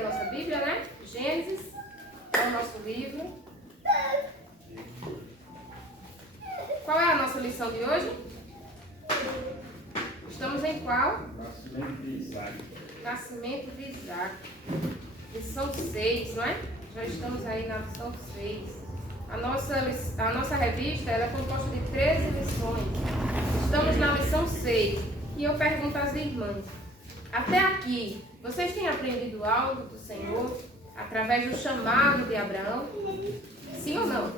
a nossa Bíblia, né? Gênesis é o nosso livro. Qual é a nossa lição de hoje? Estamos em qual? Nascimento de Isaac. Nascimento de Isaac. Lição 6, não é? Já estamos aí na lição 6. A nossa revista ela é composta de 13 lições. Estamos na lição 6. E eu pergunto às irmãs: até aqui, vocês têm aprendido algo do Senhor através do chamado de Abraão? Sim ou não?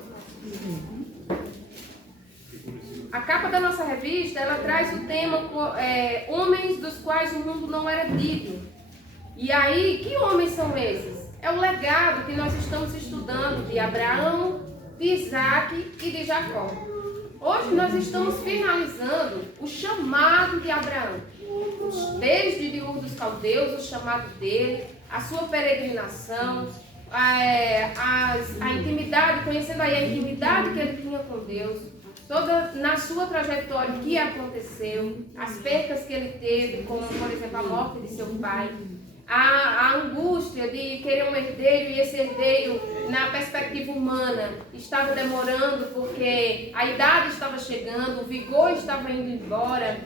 A capa da nossa revista, ela traz o tema homens dos quais o mundo não era digno. E aí, que homens são esses? É o legado que nós estamos estudando de Abraão, de Isaac e de Jacó. Hoje nós estamos finalizando o chamado de Abraão. Desde Ur dos Caldeus, o chamado dele, a sua peregrinação, a intimidade, conhecendo aí a intimidade que ele tinha com Deus, toda na sua trajetória o que aconteceu, as percas que ele teve, como por exemplo a morte de seu pai, a angústia de querer um herdeiro e esse herdeiro, na perspectiva humana, estava demorando porque a idade estava chegando, o vigor estava indo embora,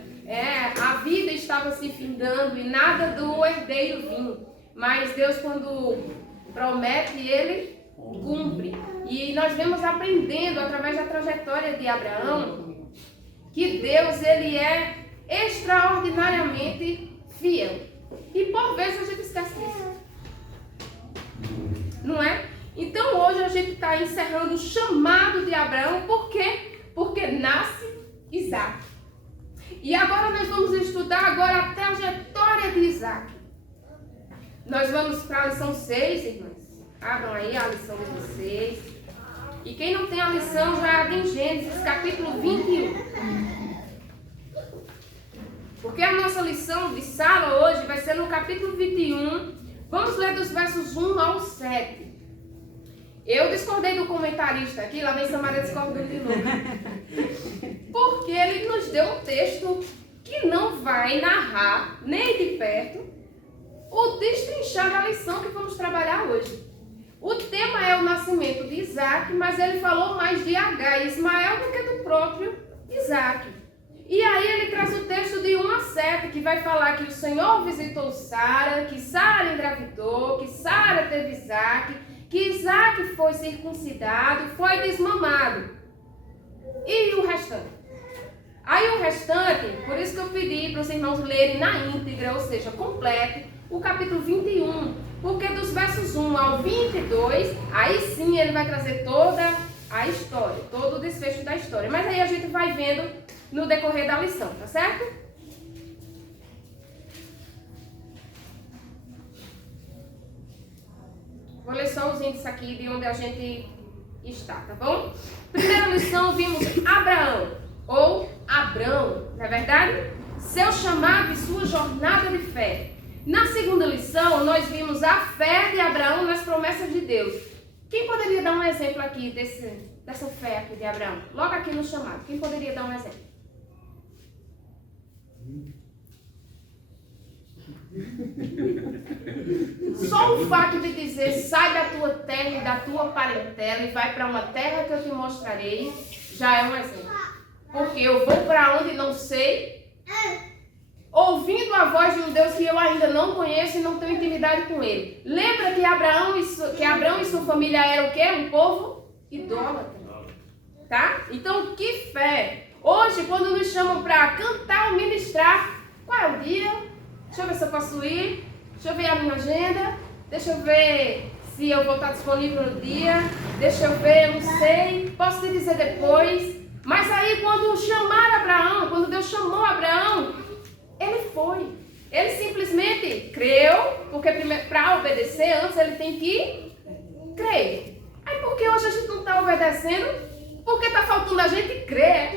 a vida estava se findando e nada do herdeiro vinha. Mas Deus, quando promete, ele cumpre. E nós vemos aprendendo através da trajetória de Abraão que Deus ele é extraordinariamente fiel. E por vezes a gente esquece disso. Não é? Então hoje a gente está encerrando o chamado de Abraão. Por quê? Porque nasce Isaac. E agora nós vamos estudar agora a trajetória de Isaac. Nós vamos para a lição 6, irmãs. Abram aí a lição 16. E quem não tem a lição já abre em Gênesis capítulo 21. Porque a nossa lição de sala hoje vai ser no capítulo 21. Vamos ler dos versos 1 ao 7. Eu discordei do comentarista aqui, lá vem Samaria discordando de novo. Porque ele nos deu um texto que não vai narrar, nem de perto, o destrinchar da lição que vamos trabalhar hoje. O tema é o nascimento de Isaac, mas ele falou mais de Agar e Ismael do que do próprio Isaac. E aí ele traz o texto de 1 a 7, que vai falar que o Senhor visitou Sara, que Sara engravidou, que Sara teve Isaac, que Isaac foi circuncidado, foi desmamado. E o restante? Aí o restante, por isso que eu pedi para os irmãos lerem na íntegra, ou seja, completo, o capítulo 21, porque dos versos 1 ao 22, aí sim ele vai trazer toda a história, todo o desfecho da história. Mas aí a gente vai vendo no decorrer da lição, tá certo? Vou ler só os índices aqui de onde a gente está, tá bom? Primeira lição vimos Abraão, ou Abrão, não é verdade? Seu chamado e sua jornada de fé. Na segunda lição, nós vimos a fé de Abraão nas promessas de Deus. Quem poderia dar um exemplo aqui dessa fé aqui de Abraão? Logo aqui no chamado, quem poderia dar um exemplo? Só o fato de dizer, sai da tua terra e da tua parentela e vai para uma terra que eu te mostrarei, já é um exemplo. Porque eu vou para onde não sei, ouvindo a voz de um Deus que eu ainda não conheço e não tenho intimidade com ele. Lembra que Abraão e sua família eram o quê? Um povo idólatra. Tá? Então, que fé! Hoje, quando nos chamam para cantar ou ministrar, qual é o dia? Deixa eu ver se eu posso ir. Deixa eu ver a minha agenda. Deixa eu ver se eu vou estar disponível no dia. Deixa eu ver, eu não sei. Posso te dizer depois. Mas aí, quando chamaram Abraão, quando Deus chamou Abraão, ele foi. Ele simplesmente creu, porque para obedecer, antes ele tem que crer. Aí, por que hoje a gente não está obedecendo? Porque está faltando a gente crer.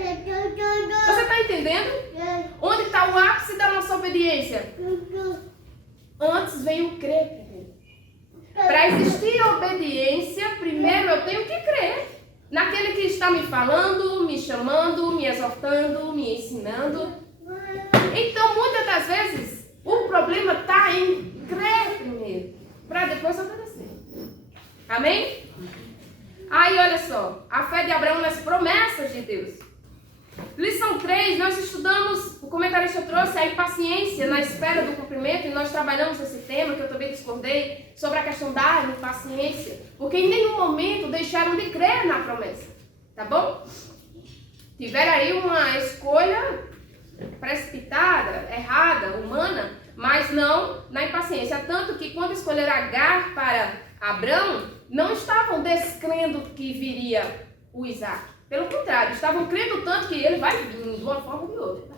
Você está entendendo? Onde está o ápice da nossa obediência? Antes vem o crer. Para existir obediência, primeiro eu tenho que crer naquele que está me falando, me chamando, me exortando, me ensinando. Então, muitas das vezes, o problema está em crer primeiro, para depois obedecer. Amém? Aí, olha só, a fé de Abraão nas promessas de Deus. Lição 3, nós estudamos, o comentarista trouxe a impaciência na espera do cumprimento, e nós trabalhamos esse tema, que eu também discordei, sobre a questão da impaciência, porque em nenhum momento deixaram de crer na promessa, tá bom? Tiveram aí uma escolha precipitada, errada, humana, mas não na impaciência. Tanto que quando escolheram Agar para Abrão, não estavam descrendo que viria o Isaac. Pelo contrário, estavam crendo tanto que ele vai vir de uma forma ou de outra.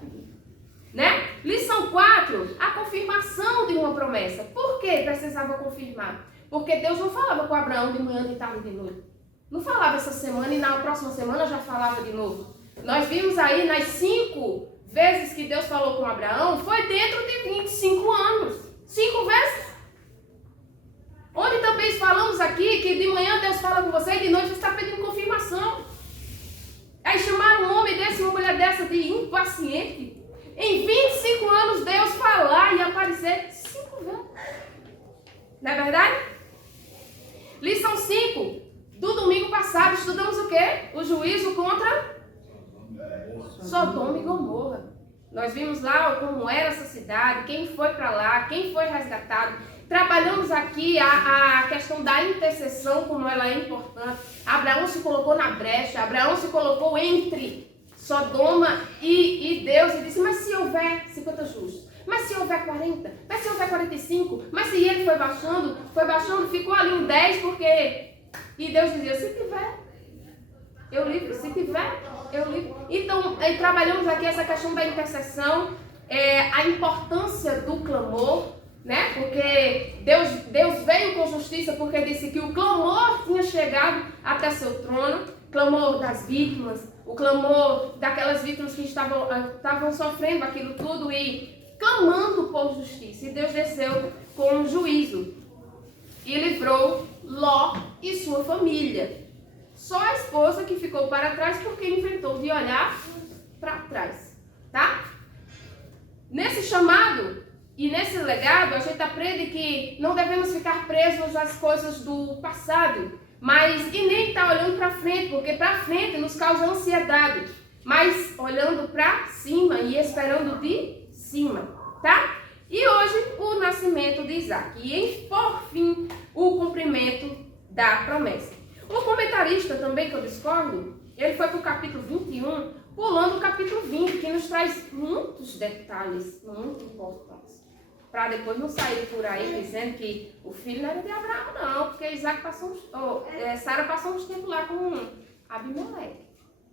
Né? Lição 4, a confirmação de uma promessa. Por que precisava confirmar? Porque Deus não falava com Abraão de manhã, de tarde e de noite. Não falava essa semana e na próxima semana já falava de novo. Nós vimos aí nas 5 vezes que Deus falou com Abraão, foi dentro de 25 anos. 5 vezes. Onde também falamos aqui que de manhã Deus fala com você e de noite você está pedindo confirmação. Aí chamaram um homem desse, uma mulher dessa de impaciente. Em 25 anos Deus falar e aparecer 5 vezes. Não é verdade? Lição 5. Do domingo passado estudamos o quê? O juízo contra Sodoma e Gomorra. Nós vimos lá como era essa cidade, quem foi para lá, quem foi resgatado. Trabalhamos aqui a questão da intercessão, como ela é importante. Abraão se colocou na brecha, Abraão se colocou entre Sodoma e Deus e disse, mas se houver 50 justos, mas se houver 40, mas se houver 45, mas se ele foi baixando, ficou ali um 10, porque... E Deus dizia, se tiver, eu livro, se tiver, eu livro. Então, trabalhamos aqui essa questão da intercessão, a importância do clamor, né? Porque Deus veio com justiça porque disse que o clamor tinha chegado até seu trono, clamor das vítimas, o clamor daquelas vítimas que estavam sofrendo aquilo tudo e clamando por justiça. E Deus desceu com um juízo e livrou Ló e sua família. Só a esposa que ficou para trás porque inventou de olhar para trás, tá? Nesse chamado e nesse legado, a gente aprende que não devemos ficar presos às coisas do passado, e nem estar olhando para frente, porque para frente nos causa ansiedade, mas olhando para cima e esperando de cima, tá? E hoje, o nascimento de Isaac. E, por fim, o cumprimento da promessa. O comentarista também, que eu discordo, ele foi para o capítulo 21, pulando o capítulo 20, que nos traz muitos detalhes muito importantes. Para depois não sair por aí dizendo que o filho não era de Abraão, não, porque Isaac Sara passou uns tempos lá com Abimeleque.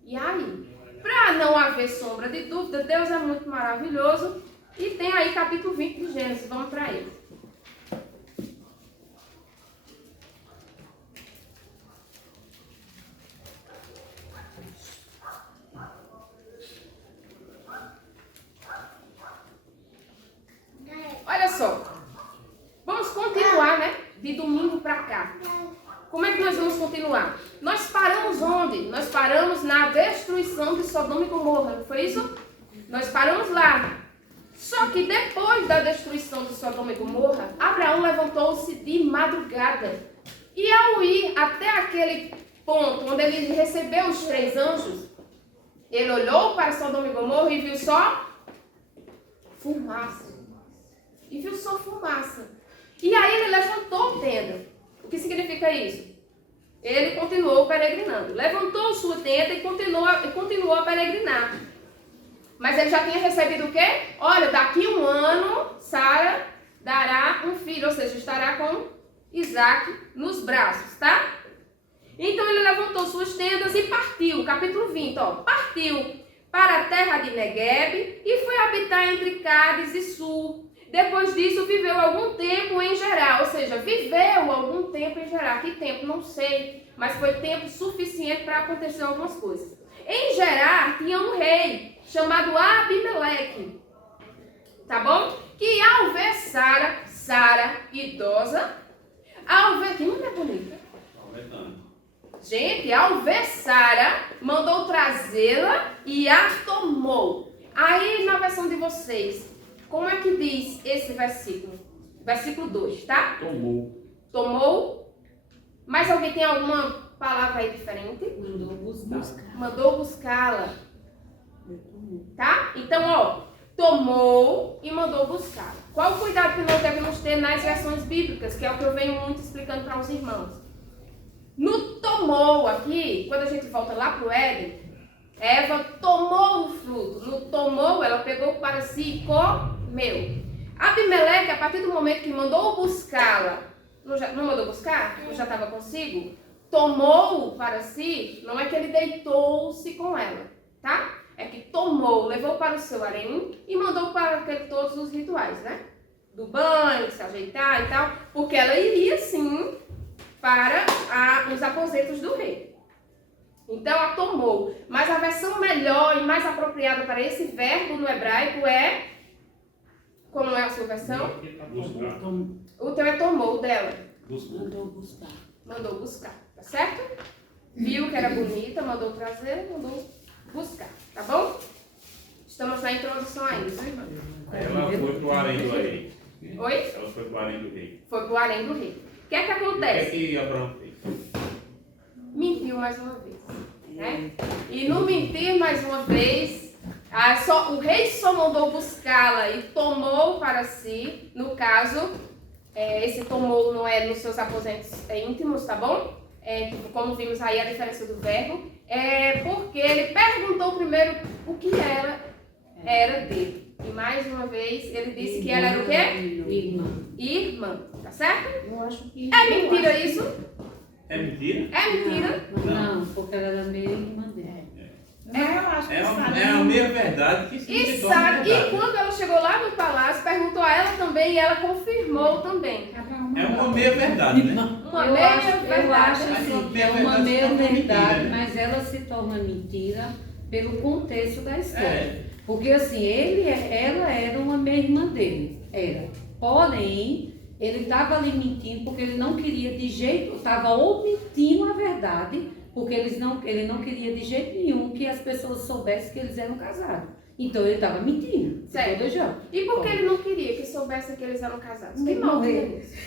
E aí, para não haver sombra de dúvida, Deus é muito maravilhoso. E tem aí capítulo 20 de Gênesis, vamos para ele. Olha só, vamos continuar, né? De domingo para cá. Como é que nós vamos continuar? Nós paramos onde? Nós paramos na destruição de Sodoma e Gomorra, não foi isso? Nós paramos lá. Só que depois da destruição de Sodoma e Gomorra, Abraão levantou-se de madrugada. E ao ir até aquele ponto onde ele recebeu os 3 anjos, ele olhou para Sodoma e Gomorra e viu só fumaça. E viu só fumaça. E aí ele levantou tenda. O que significa isso? Ele continuou peregrinando. Levantou sua tenda e continuou a peregrinar. Mas ele já tinha recebido o quê? Olha, daqui 1 ano, Sara dará um filho, ou seja, estará com Isaac nos braços, tá? Então ele levantou suas tendas e partiu, capítulo 20, ó. Partiu para a terra de Negueb e foi habitar entre Cádiz e Sul. Depois disso, viveu algum tempo em Gerar, ou seja, viveu algum tempo em Gerar. Que tempo? Não sei, mas foi tempo suficiente para acontecer algumas coisas. Em Gerar tinha um rei chamado Abimeleque, tá bom? Que ao ver Sara idosa, que mulher bonita. Gente, ao ver Sara, mandou trazê-la e a tomou. Aí na versão de vocês, como é que diz esse versículo? Versículo 2, tá? Tomou. Tomou. Mais alguém tem alguma palavra aí diferente? Mandou buscá-la. Tá? Então, ó, tomou e mandou buscá-la. Qual o cuidado que nós devemos ter nas versões bíblicas, que é o que eu venho muito explicando para os irmãos? No tomou aqui, quando a gente volta lá para o Éden, Eva tomou o fruto. No tomou, ela pegou para si e comeu. Abimeleque, a partir do momento que mandou buscá-la, não mandou buscar? Não já estava consigo? Tomou para si, não é que ele deitou-se com ela, tá? É que tomou, levou para o seu harém e mandou para todos os rituais, né? Do banho, se ajeitar e tal, porque ela iria sim para os aposentos do rei. Então, ela tomou. Mas a versão melhor e mais apropriada para esse verbo no hebraico é... Como é a sua versão? O teu é tomou, o dela. Mandou buscar. Tá certo? Viu que era bonita, mandou trazer, mandou buscar. Tá bom? Estamos na introdução ainda, viu, irmã? Ela foi pro harém do rei. Oi? Ela foi pro harém do rei. Foi pro harém do rei. O que é que O que acontece? é que Abraão fez? Mentiu mais uma vez, né? E no mentir mais uma vez, o rei só mandou buscá-la e tomou para si. No caso, esse tomou não é nos seus aposentos íntimos, tá bom? Como vimos aí a diferença do verbo, porque ele perguntou primeiro o que ela era dele. E mais uma vez ele disse que ela era o quê? Irmã. Tá certo? Eu acho que... É mentira isso? É mentira? É mentira? Não, porque ela era meio irmã dele. Mas eu acho que É a meia verdade que se E torna sabe, verdade. e quando ela chegou lá no palácio, perguntou a ela também e ela confirmou também. É uma meia verdade, né? Uma Eu meia acho verdade. assim, que é Meia uma verdade se meia torna verdade, mentira, né? mas ela se torna mentira pelo contexto da história. É. Porque assim, ela era uma meia-irmã dele, era. Porém, ele estava ali mentindo porque ele não queria de jeito, estava omitindo a verdade, porque ele não queria de jeito nenhum que as pessoas soubessem que eles eram casados. Então ele estava mentindo. de Certo. todo jeito. E por que ele não queria que soubesse que eles eram casados? Que Medo de mal morrer. é isso?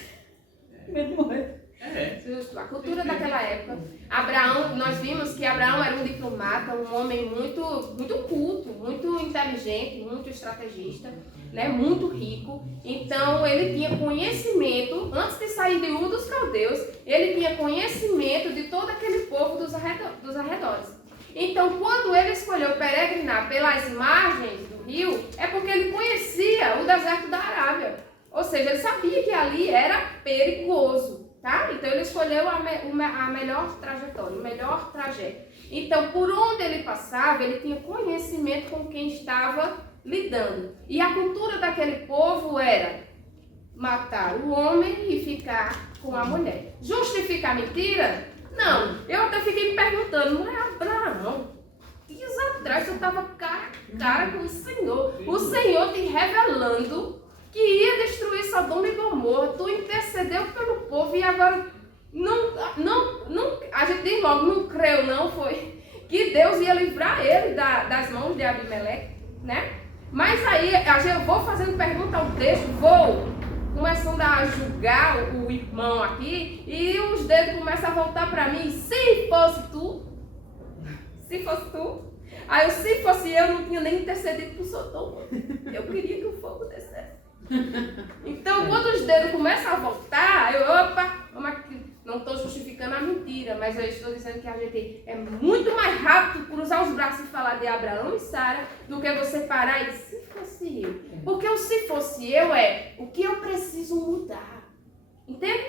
Medo de morrer. Justo. A cultura daquela época. Abraão, nós vimos que Abraão era um diplomata, um homem muito, muito culto, muito inteligente, muito estrategista, né? Muito rico. Então ele tinha conhecimento, antes de sair de Ur dos Caldeus, ele tinha conhecimento de todo aquele povo dos arredores. Então, quando ele escolheu peregrinar pelas margens do rio, é porque ele conhecia o deserto da Arábia. Ou seja, ele sabia que ali era perigoso, tá? Então, ele escolheu a melhor trajetória, o melhor trajeto. Então, por onde ele passava, ele tinha conhecimento com quem estava lidando. E a cultura daquele povo era matar o homem e ficar com a mulher. Justifica a mentira? Não. Eu até fiquei me perguntando, não é Abraão? Dias atrás eu estava cara a cara com o Senhor. O Senhor te revelando que ia destruir Sodoma e Gomorra. Tu intercedeu pelo povo e agora não, a gente diz logo, não creu, não foi que Deus ia livrar ele das mãos de Abimeleque, né? Mas aí eu vou fazendo pergunta ao texto, vou começando a julgar o irmão aqui e os dedos começam a voltar para mim. Se fosse tu, aí se fosse eu, não tinha nem intercedido por Sodoma. Eu queria que o fogo descesse. Então, quando os dedos começam a voltar, vamos aqui. Não estou justificando a mentira, mas eu estou dizendo que a gente é muito mais rápido cruzar os braços e falar de Abraão e Sara do que você parar e se fosse eu. Porque o se fosse eu é o que eu preciso mudar. Entende?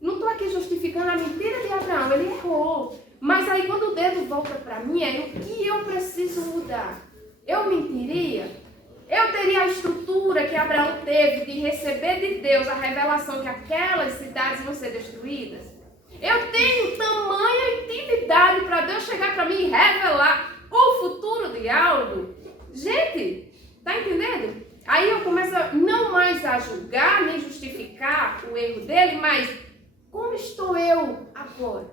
Não estou aqui justificando a mentira de Abraão, ele errou. Mas aí quando o dedo volta para mim é o que eu preciso mudar. Eu mentiria? Eu teria a estrutura que Abraão teve de receber de Deus a revelação que aquelas cidades vão ser destruídas? Eu tenho tamanha intimidade para Deus chegar para mim e revelar o futuro de algo? Gente, tá entendendo? Aí eu começo não mais a julgar nem justificar o erro dele, mas como estou eu agora?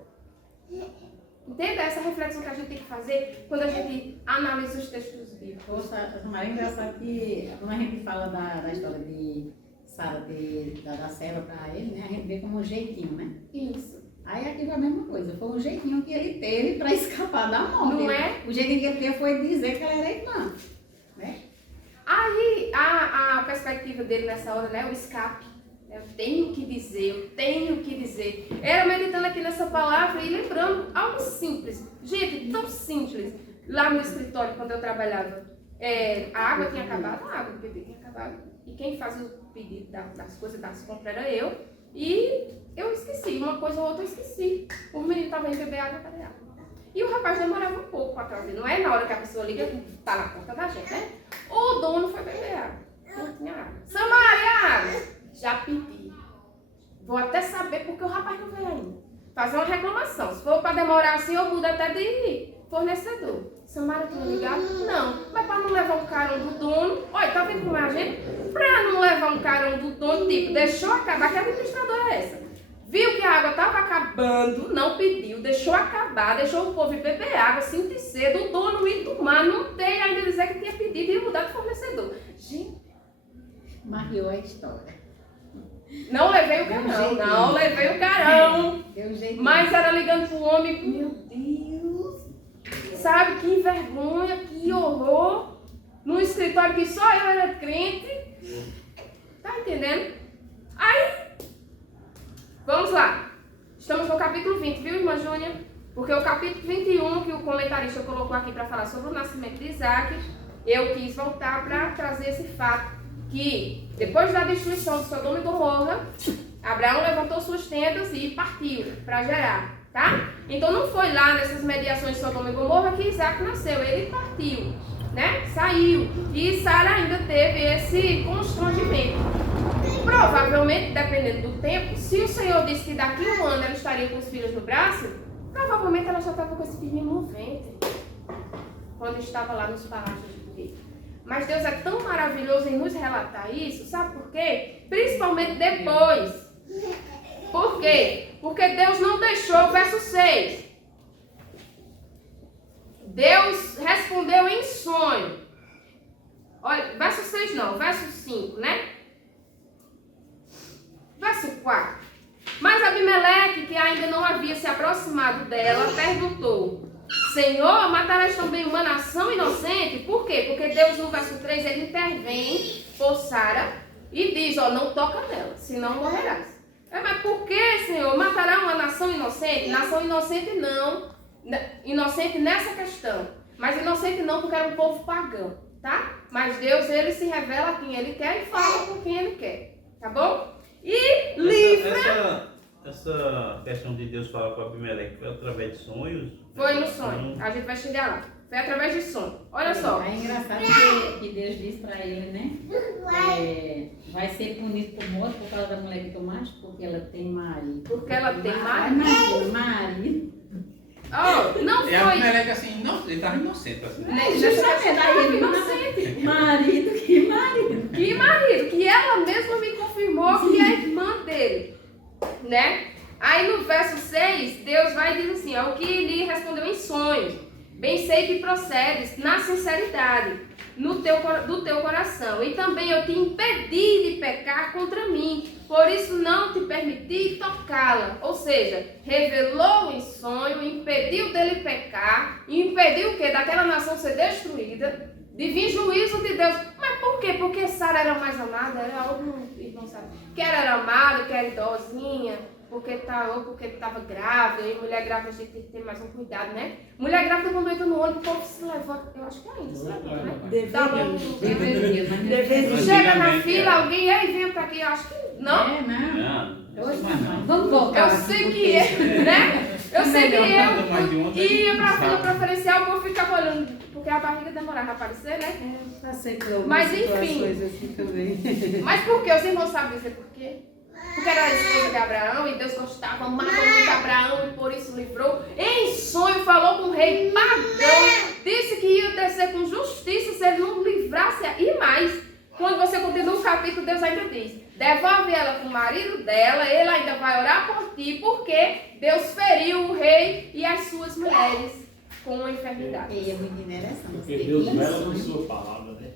Entenda essa reflexão que a gente tem que fazer quando a gente analisa os textos bíblicos. Poxa, mas é engraçado que quando a gente fala da história de Sara ter dado a serva para ele, né? A gente vê como um jeitinho, né? Isso. Aí aqui foi a mesma coisa, foi um jeitinho que ele teve para escapar da morte. Não é? O jeitinho que ele teve foi dizer que ela era irmã, né? Aí a perspectiva dele nessa hora, né? O escape. Eu tenho que dizer, eu tenho que dizer. Era meditando aqui nessa palavra e lembrando algo simples. Gente, tão simples. Lá no escritório, quando eu trabalhava, a água tinha acabado, a água do bebê tinha acabado. E quem fazia o pedido das coisas, das compras era eu. E eu esqueci, uma coisa ou outra eu esqueci. O menino estava indo beber água, cadê água? E o rapaz demorava um pouco para trazer. Não é na hora que a pessoa liga, tá na conta da gente, né? O dono foi beber água. Não tinha água. Samaria, água. Já pedi. Vou até saber porque o rapaz não veio ainda. Fazer uma reclamação. Se for para demorar assim, eu mudo até de fornecedor. Samara tinha ligado? Não. Mas para não levar um carão do dono, olha, tá vendo como é a gente? Para não levar um carão do dono, tipo, deixou acabar, que administradora é essa? Viu que a água estava acabando, não pediu, deixou acabar, deixou o povo ir beber água, sinto cedo, o dono ir tomar, não tem ainda dizer que tinha pedido e mudar de fornecedor. Gente. Marriou a história. Não levei o carão, não levei o carão. Mas era ligando pro homem, meu Deus. Sabe, que vergonha, que horror. Num escritório que só eu era crente. Tá entendendo? Aí, vamos lá. Estamos no capítulo 20, viu, irmã Júnia? Porque o capítulo 21, que o comentarista colocou aqui para falar sobre o nascimento de Isaac, eu quis voltar para trazer esse fato. Que depois da destruição de Sodoma e Gomorra, Abraão levantou suas tendas e partiu para Gerar, tá? Então não foi lá nessas mediações de Sodoma e Gomorra que Isaac nasceu, ele partiu, né? Saiu. E Sara ainda teve esse constrangimento. Provavelmente, dependendo do tempo, se o Senhor disse que daqui a um ano ela estaria com os filhos no braço, provavelmente ela já estava com esse filhinho no ventre, quando estava lá nos palácios de rei. Mas Deus é tão maravilhoso em nos relatar isso, sabe por quê? Principalmente depois. Por quê? Porque Deus não deixou, verso 6. Deus respondeu em sonho. Olha, verso 6 não, verso 5, né? Verso 4. Mas Abimeleque, que ainda não havia se aproximado dela, perguntou: Senhor, matarás também uma nação inocente? Por quê? Porque Deus, no verso 3, ele intervém por Sara e diz, não toca nela, senão morrerás. Mas por que, Senhor? Matará uma nação inocente? Nação inocente não. Inocente nessa questão. Mas inocente não, porque era um povo pagão, tá? Mas Deus, ele se revela a quem ele quer e fala com quem ele quer, tá bom? E livra... Essa questão de Deus falar com Abimeleque foi através de sonhos? Foi no sonho. A gente vai chegar lá. Foi através de sonho. Olha só. É engraçado que Deus diz para ele, né? Vai ser punido por morte por causa da mulher que tomaste, porque ela tem marido. Porque ela tem marido? Marido. Não foi. E Abimeleque assim, não, ele estava inocente. Assim. Justamente, aí ele inocente. Marido, que marido. Que marido, que ela mesma me confirmou que é irmã dele. Né? Aí no verso 6, Deus vai dizer assim, o que lhe respondeu em sonhos. Bem sei que procedes na sinceridade do teu coração. E também eu te impedi de pecar contra mim. Por isso não te permiti tocá-la. Ou seja, revelou em sonho, impediu dele pecar. Impediu o quê? Daquela nação ser destruída. De vir juízo de Deus. Mas por quê? Porque Sara era mais amada? Era algo, irmão, sabe? Que ela era amada, que era idosinha, porque estava grávida. E mulher grávida a gente tem que ter mais um cuidado, né? Mulher grávida quando entra no ônibus, o povo se levanta. Eu acho que ainda se levanta, né? Deveria. Chega na fila, alguém, ei, vem pra aqui. Eu acho que não. Não. Vamos voltar. Eu sei que né? Eu sei que eu ia pra fila preferencial, o povo ficava olhando. Porque a barriga demorava a aparecer, né? Mas enfim. Assim também. Mas por quê? Os irmãos sabem dizer por quê? Porque era a esposa de Abraão e Deus gostava, amava muito Abraão e por isso livrou. Em sonho falou com o rei pagão. Disse que ia descer com justiça se ele não livrasse. E mais, quando você continua o capítulo, Deus ainda diz: devolve ela com o marido dela, ele ainda vai orar por ti, porque Deus feriu o rei e as suas mulheres com a enfermidade. E é muito interessante. Porque Deus vela com sua palavra, né?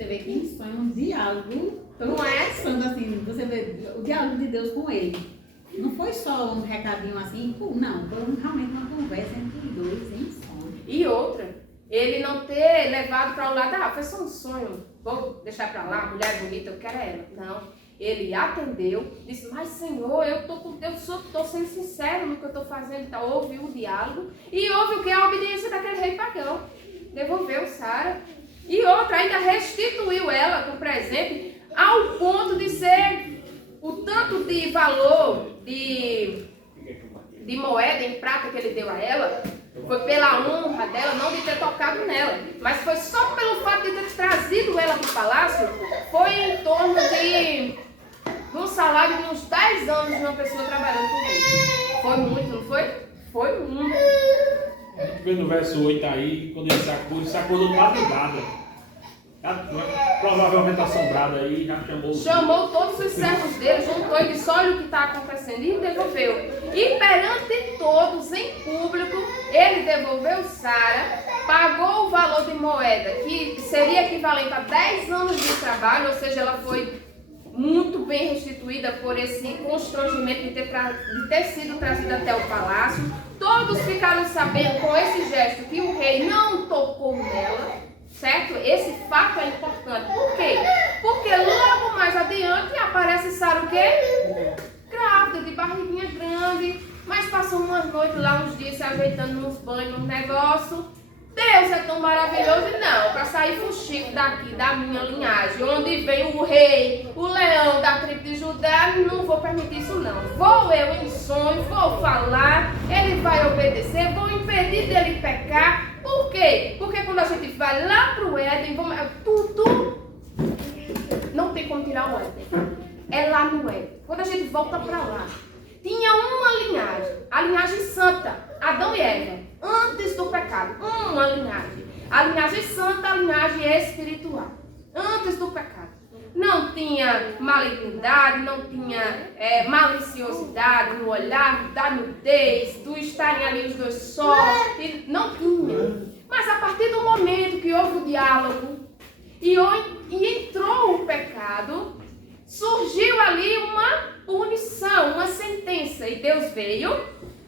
Você vê que em sonho é um diálogo tão Não é? interessante, assim, você vê o diálogo de Deus com ele. Não foi só um recadinho assim, não, foi realmente uma conversa entre os dois em sonho. E outra, ele não ter levado para o lado, foi só um sonho, vou deixar para lá, mulher bonita, eu quero ela. Não, ele atendeu, disse, mas Senhor, eu tô sendo sincero no que eu estou fazendo. Então, houve o diálogo e houve o que? A obediência daquele rei pagão. Devolveu Sara. E outra, ainda restituiu ela com presente ao ponto de ser o tanto de valor de moeda em prata que ele deu a ela. Foi pela honra dela, não de ter tocado nela, mas foi só pelo fato de ter trazido ela para o palácio. Foi em torno de um salário de uns 10 anos de uma pessoa trabalhando com ele. Foi muito, não foi? Foi muito. A gente vê no verso 8 aí, quando ele se acordou de madrugada. Provavelmente assombrado aí, já chamou todos os servos dele, juntou e disse, olha o que está acontecendo, e devolveu. E perante todos, em público, ele devolveu Sara, pagou o valor de moeda, que seria equivalente a 10 anos de trabalho, ou seja, ela foi muito bem restituída por esse constrangimento de ter sido trazida até o palácio. Todos ficaram sabendo com esse gesto que o rei não tocou nela. Certo? Esse fato é importante. Por quê? Porque logo mais adiante aparece Sara o quê? Grávida, de barriguinha grande. Mas passou umas noites lá, uns dias se ajeitando nos banhos, nos negócios. Deus é tão maravilhoso e não, para sair fuxico daqui, da minha linhagem, onde vem o rei, o leão da tribo de Judá, não vou permitir isso não. Vou eu em sonho, vou falar, ele vai obedecer, vou impedir dele pecar. Por quê? Porque quando a gente vai lá para o Éden, tudo não tem como tirar o Éden. É lá no Éden. Quando a gente volta para lá, tinha uma linhagem, a linhagem santa, Adão e Eva, antes do pecado. Uma linhagem. A linhagem santa, a linhagem espiritual, antes do pecado. Não tinha malignidade, não tinha maliciosidade no olhar, da nudez, do estarem ali os dois só. Não tinha. Mas a partir do momento que houve o diálogo e entrou o pecado, surgiu ali uma punição, uma sentença. E Deus veio,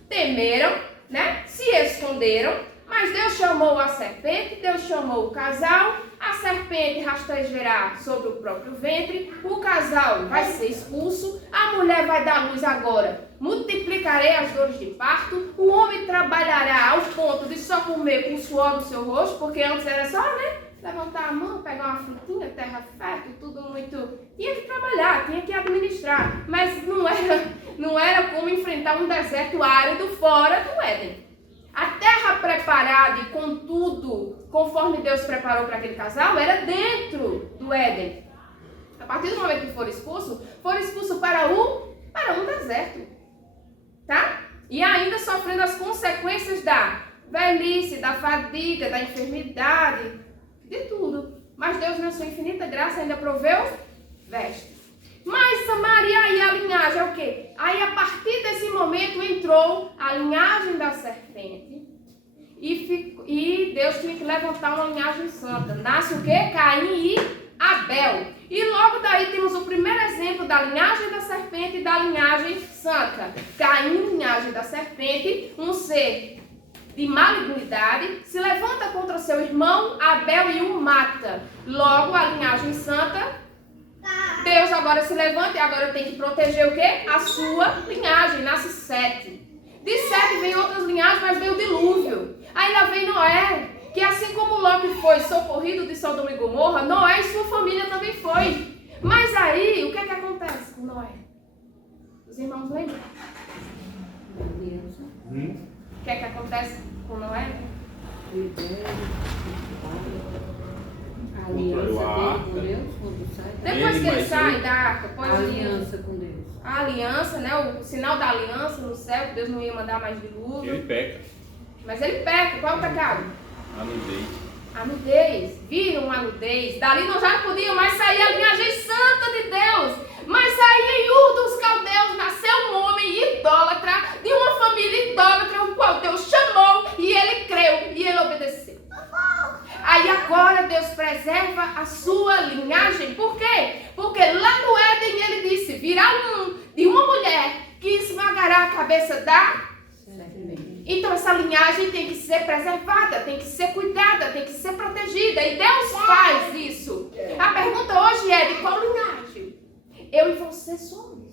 temeram, né? Se esconderam. Mas Deus chamou a serpente, Deus chamou o casal, a serpente rastejará sobre o próprio ventre, o casal vai ser expulso, a mulher vai dar luz agora, multiplicarei as dores de parto, o homem trabalhará ao ponto de só comer com o suor do seu rosto, porque antes era só, né? Levantar a mão, pegar uma frutinha, terra fértil, tudo muito... Tinha que trabalhar, tinha que administrar, mas não era como enfrentar um deserto árido fora do Éden. A terra preparada e com tudo, conforme Deus preparou para aquele casal, era dentro do Éden. A partir do momento que foram expulsos para um deserto. Tá? E ainda sofrendo as consequências da velhice, da fadiga, da enfermidade, de tudo. Mas Deus, na sua infinita graça, ainda proveu vestes. Mas Samaria e a linhagem é o quê? Aí a partir desse momento entrou a linhagem da serpente e Deus tinha que levantar uma linhagem santa. Nasce o quê? Caim e Abel. E logo daí temos o primeiro exemplo da linhagem da serpente e da linhagem santa. Caim, linhagem da serpente, um ser de malignidade, se levanta contra seu irmão Abel e o mata. Logo a linhagem santa, Deus agora se levanta e agora tem que proteger o quê? A sua linhagem. Nasce Sete. De Sete vem outras linhagens, mas vem o dilúvio. Aí lá vem Noé, que assim como Ló foi socorrido de Sodoma e Gomorra, Noé e sua família também foi. Mas aí, o que é que acontece com Noé? Os irmãos lembram? O que é que acontece com Noé? A aliança dele com Deus, quando sai. Depois que ele sai da arca, A aliança com Deus. A aliança, né? O sinal da aliança no céu, que Deus não ia mandar mais dilúvio. Ele peca. Mas ele peca. Qual é o pecado? A nudez. A nudez. Viram a nudez. Dali não já podia mais sair a linhagem santa de Deus. Mas aí em Ur dos Caldeus nasceu um homem idólatra, de uma família idólatra, o qual Deus chamou e ele creu e ele obedeceu. Aí agora Deus preserva a sua cabeça da... Então essa linhagem tem que ser preservada, tem que ser cuidada, tem que ser protegida. E Deus faz isso. A pergunta hoje é: de qual linhagem eu e você somos?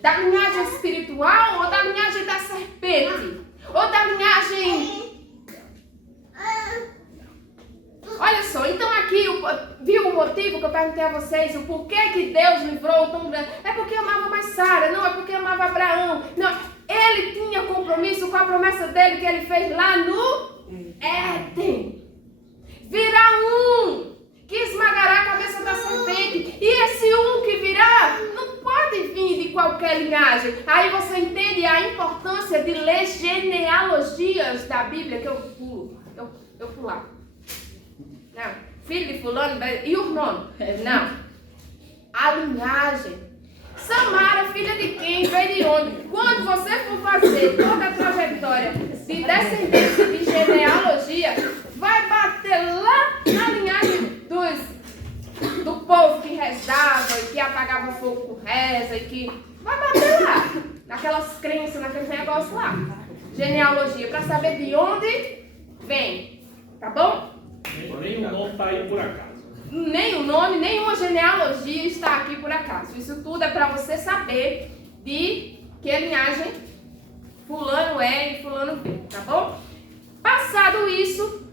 Da linhagem espiritual ou da linhagem da serpente? Ou da linhagem... Olha só, então aqui, viu o motivo que eu perguntei a vocês? O porquê que Deus livrou o tão grande? É porque amava mais Sara, não é porque amava Abraão. Não, ele tinha compromisso com a promessa dele que ele fez lá no Éden. Virá um que esmagará a cabeça da serpente. E esse um que virá não pode vir de qualquer linhagem. Aí você entende a importância de ler genealogias da Bíblia, que eu pulo. Eu pular. Não. Filho de fulano, e o nome? Não. A linhagem. Samara, filha de quem? Veio de onde? Quando você for fazer toda a trajetória de descendência de genealogia, vai bater lá na linhagem do povo que rezava e que apagava fogo com reza e que... Vai bater lá. Naquelas crenças, naqueles negócios lá. Genealogia, para saber de onde vem. Tá bom? Nem o nome está aí por acaso. Nem o nome, nenhuma genealogia está aqui por acaso. Isso tudo é para você saber de que linhagem fulano é e fulano vem, tá bom? Passado isso,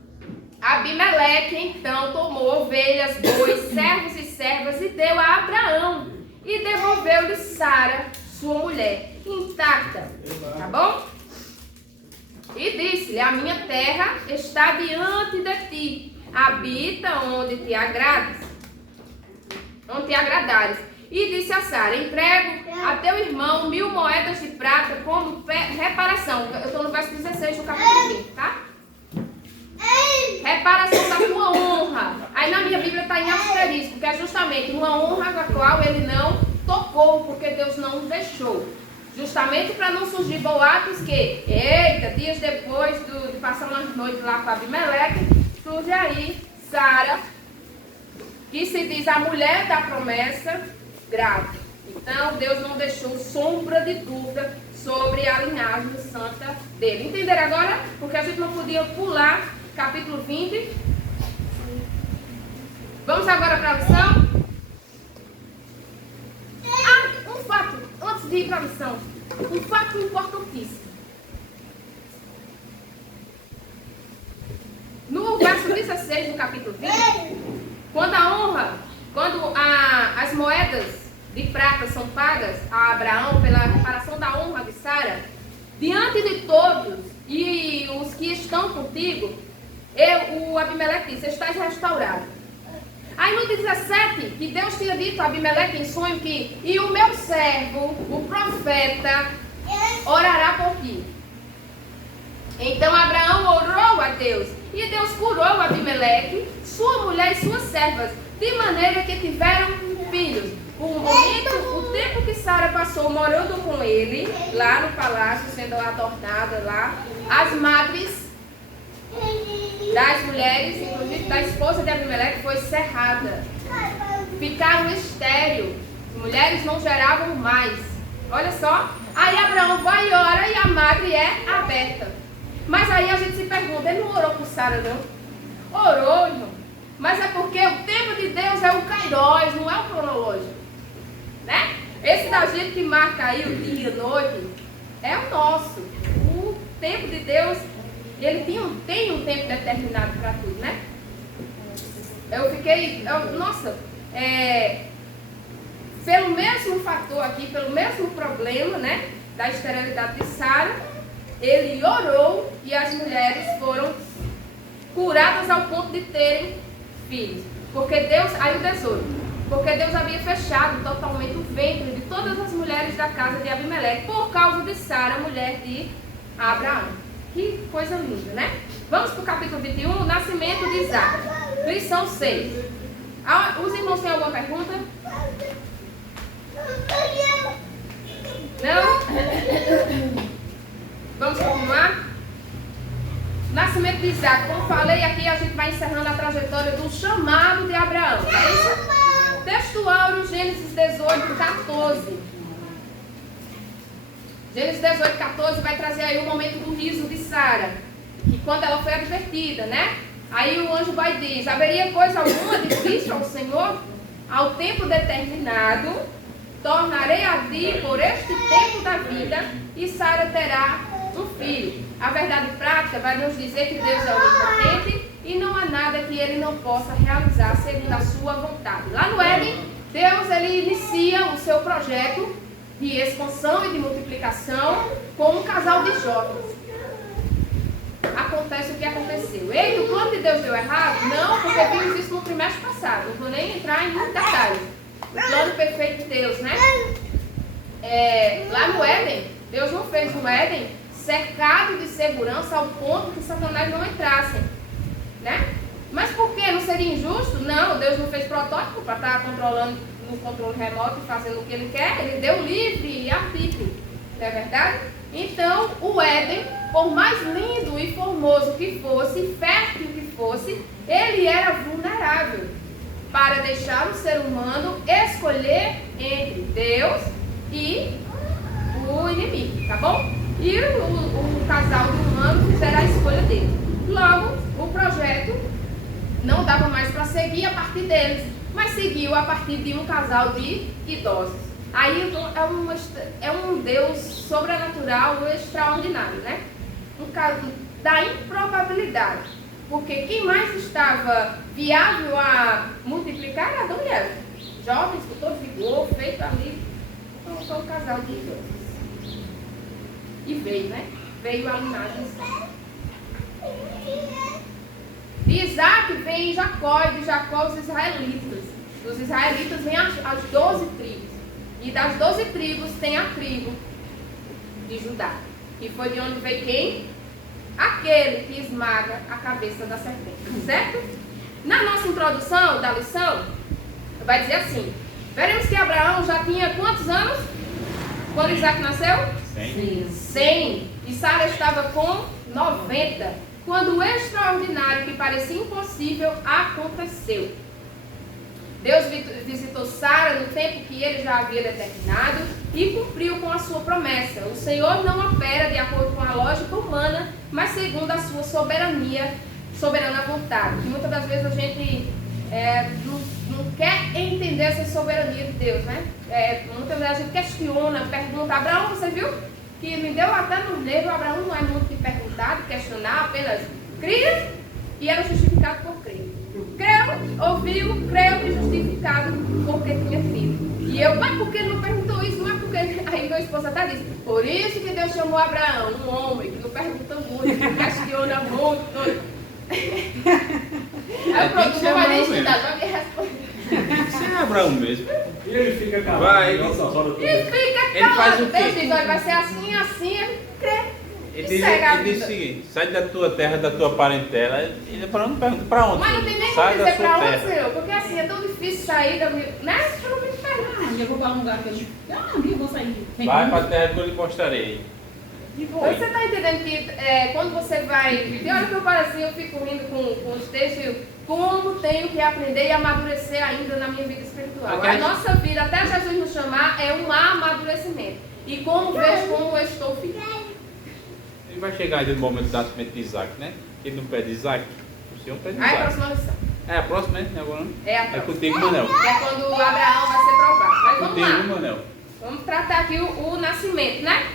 Abimeleque então tomou ovelhas, bois, servos e servas e deu a Abraão e devolveu-lhe Sara, sua mulher, intacta, tá bom? E disse-lhe: a minha terra está diante de ti, habita onde te agradares. E disse a Sara: entrego a teu irmão 1000 moedas de prata como reparação. Eu estou no verso 16 do capítulo 20, tá? Reparação da tua honra. Aí na minha Bíblia está em asterisco, que é justamente uma honra a qual ele não tocou, porque Deus não deixou. Justamente para não surgir boatos que, eita, dias depois de passar uma noite lá com Abimeleque, surge aí Sara, que se diz a mulher da promessa, grávida. Então Deus não deixou sombra de dúvida sobre a linhagem santa dele. Entenderam agora? Porque a gente não podia pular capítulo 20. Vamos agora para a lição? Um fato, antes de ir para a lição, um fato importantíssimo. No verso 16 do capítulo 20, quando as moedas de prata são pagas a Abraão pela reparação da honra de Sara, diante de todos e os que estão contigo, o Abimeleque disse: estás restaurado. Aí no 17, que Deus tinha dito a Abimeleque em sonho que: e o meu servo, o profeta, orará por ti. Então Abraão orou a Deus, e Deus curou Abimeleque, sua mulher e suas servas, de maneira que tiveram filhos. O tempo que Sara passou morando com ele, lá no palácio, sendo adornada lá, as madres das mulheres, inclusive da esposa de Abimeleque, foi cerrada. Ficaram estéreis. As mulheres não geravam mais. Olha só. Aí Abraão vai e ora e a madre é aberta. Mas aí a gente se pergunta: ele não orou por Sara, não? Orou, irmão. Mas é porque o tempo de Deus é o Kairos, não é o cronológico. Né? Esse da gente que marca aí o dia e a noite é o nosso. O tempo de Deus, ele tem um tempo determinado para tudo, né? Pelo mesmo fator aqui, pelo mesmo problema, né, da esterilidade de Sara, ele orou e as mulheres foram curadas ao ponto de terem filhos. Porque Deus, aí o 18, porque Deus havia fechado totalmente o ventre de todas as mulheres da casa de Abimeleque por causa de Sara, mulher de Abraão. Que coisa linda, né? Vamos para o capítulo 21, o nascimento de Isaac. Lição 6. Os irmãos têm alguma pergunta? Não? Vamos continuar? Nascimento de Isaac. Como falei aqui, a gente vai encerrando a trajetória do chamado de Abraão. É isso? Texto áureo, Gênesis 18, 14. Gênesis 18, 14 vai trazer aí o momento do riso de Sara, que quando ela foi advertida, né? Aí o anjo vai e diz: haveria coisa alguma difícil ao Senhor? Ao tempo determinado, tornarei a vir por este tempo da vida, e Sara terá um filho. A verdade prática vai nos dizer que Deus é onipotente e não há nada que Ele não possa realizar segundo a sua vontade. Lá no Éden, Deus ele inicia o seu projeto de expansão e de multiplicação com um casal de jovens. Acontece o que aconteceu. Eita, o plano de Deus deu errado? Não, porque vimos isso no trimestre passado. Não vou nem entrar em muitos detalhes. O plano perfeito de Deus, né? Lá no Éden, Deus não fez o Éden cercado de segurança ao ponto que Satanás não entrasse, né? Mas por quê? Não seria injusto? Não, Deus não fez protótipo para estar controlando no controle remoto e fazendo o que Ele quer. Ele deu livre arbítrio, não é verdade? Então, o Éden, por mais lindo e formoso que fosse, fértil que fosse, ele era vulnerável para deixar o ser humano escolher entre Deus e o inimigo, tá bom? E o casal de humano fizeram a escolha dele. Logo, o projeto não dava mais para seguir a partir deles, mas seguiu a partir de um casal de idosos. Aí é um Deus sobrenatural extraordinário, né? Um caso da improbabilidade. Porque quem mais estava viável a multiplicar era Adão e Eva. Jovens, com todo vigor, feito ali. Então, foi um casal de idosos. E veio, né? Veio a linhagem de Isaac. De Isaac vem Jacó, e de Jacó os israelitas. Dos israelitas vem as 12 tribos. E das 12 tribos tem a tribo de Judá. E foi de onde veio quem? Aquele que esmaga a cabeça da serpente. Certo? Na nossa introdução da lição, vai dizer assim: veremos que Abraão já tinha quantos anos quando Isaac nasceu? 100. E Sara estava com 90. Quando o extraordinário que parecia impossível aconteceu. Deus visitou Sara no tempo que ele já havia determinado e cumpriu com a sua promessa. O Senhor não opera de acordo com a lógica humana, mas segundo a sua soberana vontade. E muitas das vezes a gente não quer entender essa soberania de Deus, né? Muitas vezes a gente questiona, pergunta. Abraão, você viu? Que me deu até no nervo. Abraão não é muito de perguntar, de questionar, apenas cria e era justificado por crer. Creu, ouviu, creu e justificado porque tinha crido. E eu, mas por que ele não perguntou isso? Não é porque... Aí meu esposo até disse: por isso que Deus chamou Abraão, um homem que não pergunta muito, que questiona muito. Aí o produto não vai nem estudar, só que responder. Você é Abraão mesmo. E ele fica calado. Vai, Nossa, fora tudo. E fica Ele faz calado. o quê? Deus diz: olha, vai ser assim, assim, ele crê. Ele E diz, segue a ele diz vida. o seguinte: sai da tua terra, da tua parentela. Ele pergunta pra onde? Mas não tem nem como Sai da dizer sua pra onde, terra. Senhor, porque assim é tão difícil sair da minha. Né? Eu não me pergunto. Eu vou para um lugar que eu vou sair. Vai pra terra que eu lhe mostrarei. E foi. Você está entendendo que quando você vai. Tem hora que eu falo assim, eu fico rindo com os textos, como tenho que aprender e amadurecer ainda na minha vida espiritual. Ok. A nossa vida, até Jesus nos chamar, é um amadurecimento. E como vejo como eu estou ficando. Ele vai chegar ainda no momento do nascimento de Isaac, né? Ele não pede Isaac. O Senhor pede Aí é a Isaac. próxima lição. É a próxima, né? Agora não? É a É próxima. contigo, Manel. É quando Abraão vai ser provado. Mas vamos Contigo, lá. Manel. Vamos tratar aqui o nascimento, né?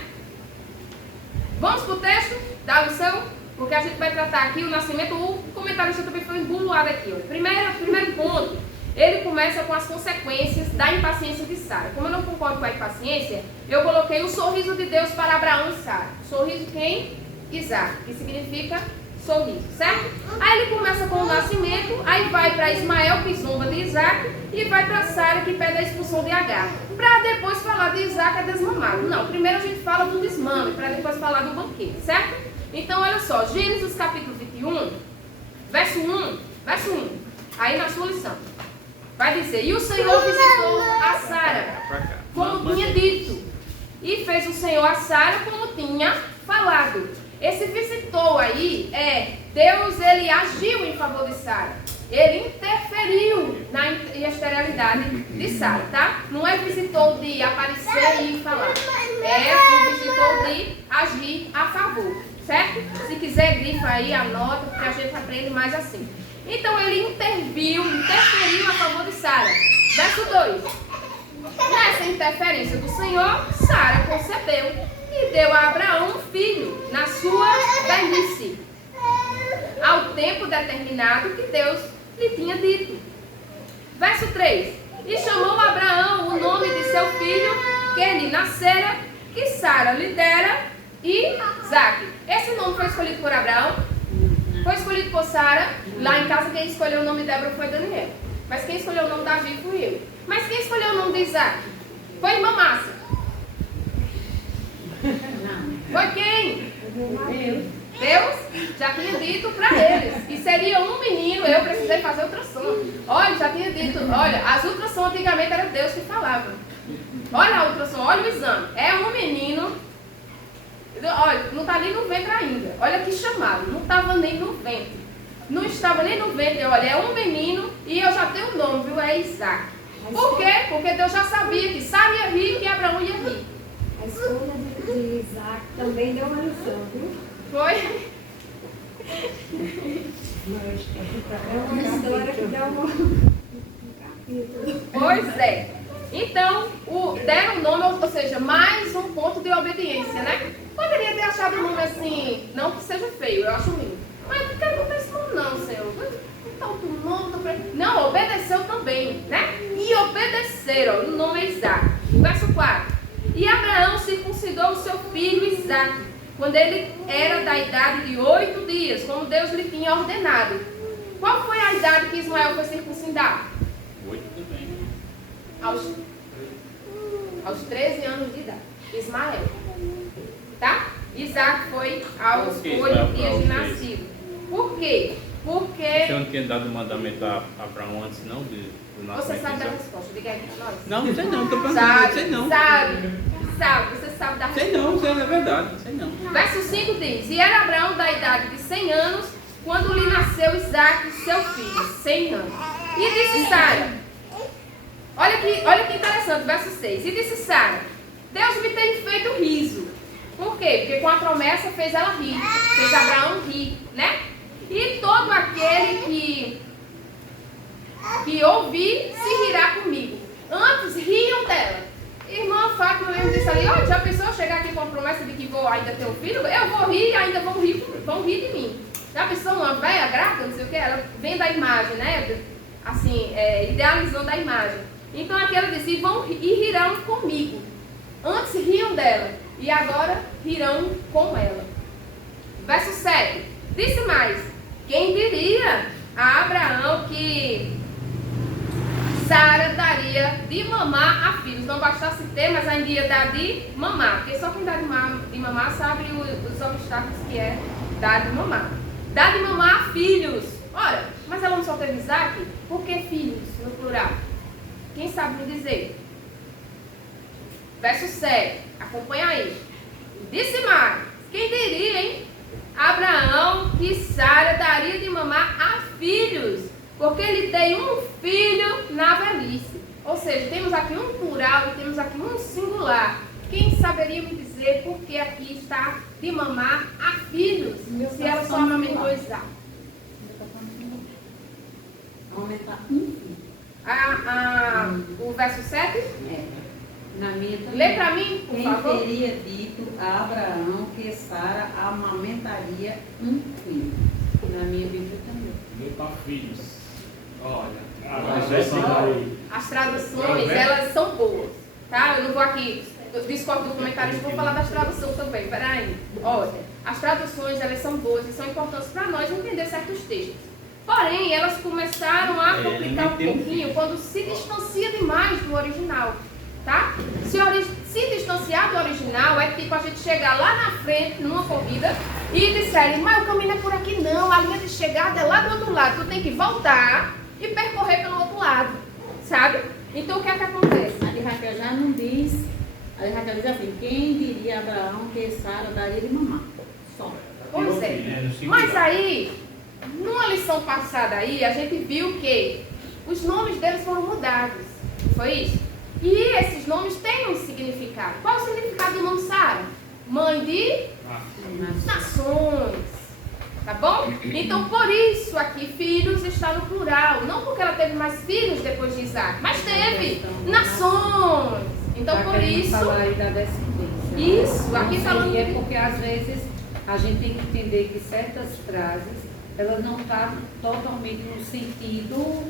Vamos para o texto da lição, porque a gente vai tratar aqui o nascimento. O comentarista também foi embuluado aqui. Ó. Primeiro ponto, ele começa com as consequências da impaciência de Sara. Como eu não concordo com a impaciência, eu coloquei o sorriso de Deus para Abraão e Sara. Sorriso de quem? Isaac, que significa sorriso, certo? Aí ele começa com o nascimento, aí vai para Ismael, que zomba de Isaac, e vai para Sara, que pede a expulsão de Agar. Para depois falar de Isaac é desmamado. Não, primeiro a gente fala do desmame, para depois falar do banquete, certo? Então, olha só, Gênesis capítulo 21, verso 1, aí na sua lição, vai dizer: e o Senhor visitou a Sara, Pra cá. como tinha dito, e fez o Senhor a Sara como tinha falado. Esse visitou aí Deus, ele agiu em favor de Sara. Ele interferiu na esterilidade de Sara, tá? Não é visitou de aparecer e falar. é propositor de agir a favor, certo? Se quiser, grifa aí, anota, porque a gente aprende mais assim. Então ele interferiu a favor de Sara. Verso 2. Nessa interferência do Senhor, Sara concebeu e deu a Abraão um filho na sua velhice, ao tempo determinado que Deus lhe tinha dito. Verso 3. E chamou Abraão o nome de seu filho que lhe nascera, que Sara lhe dera, Isaque. Esse nome foi escolhido por Abraão? Foi escolhido por Sara. Lá em casa quem escolheu o nome de Débora foi Daniel. Mas quem escolheu o nome de Davi fui eu. Mas quem escolheu o nome de Isaque? Foi a irmã Márcia. Foi quem? Deus já tinha dito para eles que seria um menino. Eu precisei fazer ultrassom. Olha, já tinha dito. Olha, as ultrassom antigamente era Deus que falava. Olha a ultrassom, olha o exame. É um menino. Olha, não está nem no ventre ainda. Olha que chamado. Não estava nem no ventre. Não estava nem no ventre. Olha, é um menino e eu já tenho o nome, viu? É Isaque. Por quê? Porque Deus já sabia que Sara ia rir e que Abraão ia rir. A escolha de Isaac também deu uma lição, viu? Foi? É uma história que dá um capítulo. Pois é. Então, deram o nome, ou seja, mais um ponto de obediência, né? Poderia ter achado o nome assim, não que seja feio, eu acho lindo. Mas não quero botar esse nome não, Senhor. Então, outro nome, não, obedeceu também, né? E obedeceram, o nome é Isaque. Verso 4. E Abraão circuncidou o seu filho Isaque, quando ele era da idade de 8 dias, como Deus lhe tinha ordenado. Qual foi a idade que Ismael foi circuncidado? 8 também. Aos 13 anos de idade. Ismael. Tá? Isaac foi aos 8 dias de nascido. Por quê? O Porque... Senhor não tinha dado o mandamento a Abraão antes, não? Do nascimento Você sabe de da Isaac? resposta, diga aí para nós. Não, sei não, estou perguntando. Sabe, Sei não. sabe, você sabe da Sei resposta. não, sei, é verdade, sei não. Verso 5 diz: E era Abraão da idade de 100 anos, quando lhe nasceu Isaque, seu filho, 100 anos. E disse Sara, olha que interessante, verso 6. E disse Sara, Deus me tem feito riso. Por quê? Porque com a promessa fez ela rir, fez Abraão rir, né? E todo aquele que ouvir se rirá comigo. Antes riam dela. Irmã Fátima mesmo disse ali, olha, já pensou chegar aqui com a promessa de que vou ainda ter um filho? Eu vou rir e ainda vão rir de mim. Já pensou uma velha grávida, não sei o que? Ela vem da imagem, né? Assim, idealizando a imagem. Então aqui ela disse, e rirão comigo. Antes riam dela e agora rirão com ela. Verso 7. Disse mais, quem diria a Abraão que Sara daria de mamar a filhos? Não bastasse ter, mas ainda ia dar de mamar. Porque só quem dá de mamar sabe os obstáculos que é dar de mamar. Dar de mamar a filhos. Ora, mas ela não só teve Isaac? Por que filhos no plural? Quem sabe me dizer? Verso 7. Acompanha aí. Disse mais, quem diria, hein? Abraão que Sara daria de mamar a filhos, porque ele tem um filho na velhice. Ou seja, temos aqui um plural e temos aqui um singular. Quem saberia me dizer por que aqui está de mamar a filhos, se ela só amamentou Isaac? Aumentar um filho. O verso 7? Na minha também. Lê para mim, por Quem favor. teria dito a Abraão que Sara amamentaria um filho? Na minha Bíblia também. Meu para filhos. Olha. As traduções, elas são boas, tá? Eu não vou aqui, eu discordo do comentário, vou falar das traduções também, peraí. Olha, as traduções, elas são boas e são importantes para nós entender certos textos. Porém, elas começaram a complicar um pouquinho quando se distancia demais do original, tá? Se distanciar do original é tipo a gente chegar lá na frente, numa corrida, e disserem, mas o caminho não é por aqui não, a linha de chegada é lá do outro lado, tu tem que voltar e percorrer pelo outro lado, sabe? Então o que é que acontece? A de Raquel já não diz. A de Raquel diz assim, quem diria a Abraão que Sara daria de mamar? Só. Pois é. Mas aí, numa lição passada aí, a gente viu que os nomes deles foram mudados. Foi isso? E esses nomes têm um significado. Qual é o significado do nome Sara? Mãe de nações. Tá bom? Então, por isso aqui, filhos está no plural. Não porque ela teve mais filhos depois de Isaac, mas teve nações. Então, por isso... falar aí da descendência. Isso, aqui falando... É porque, às vezes, a gente tem que entender que certas frases, elas não estão totalmente no sentido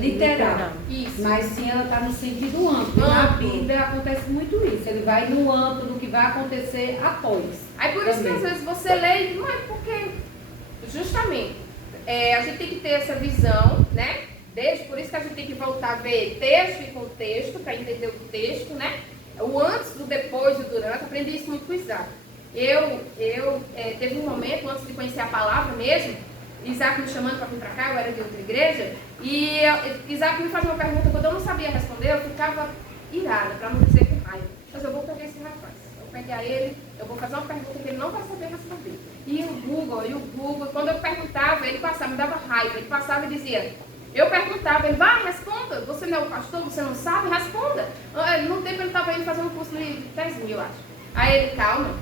literal. Isso. Mas sim, ela está no sentido amplo. Na Bíblia acontece muito isso. Ele vai no amplo do que vai acontecer após. Aí por isso que às vezes você lê e não é porque, justamente, a gente tem que ter essa visão, né? Por isso que a gente tem que voltar a ver texto e contexto, para entender o texto, né? O antes, o depois e o durante. Aprendi isso muito com Isaac. Teve um momento, antes de conhecer a palavra mesmo, Isaac me chamando para vir para cá, eu era de outra igreja, e Isaac me fazia uma pergunta, quando eu não sabia responder, eu ficava irada, para não dizer com raiva. Mas eu vou pegar esse rapaz, eu vou pegar ele, eu vou fazer uma pergunta que ele não vai saber responder. E o Google, quando eu perguntava, ele passava, me dava raiva, ele passava e dizia, eu perguntava, ele, vai, responda, você não é o pastor, você não sabe, responda. No tempo ele estava indo fazer um curso de 10 mil, eu acho. Aí ele, calma,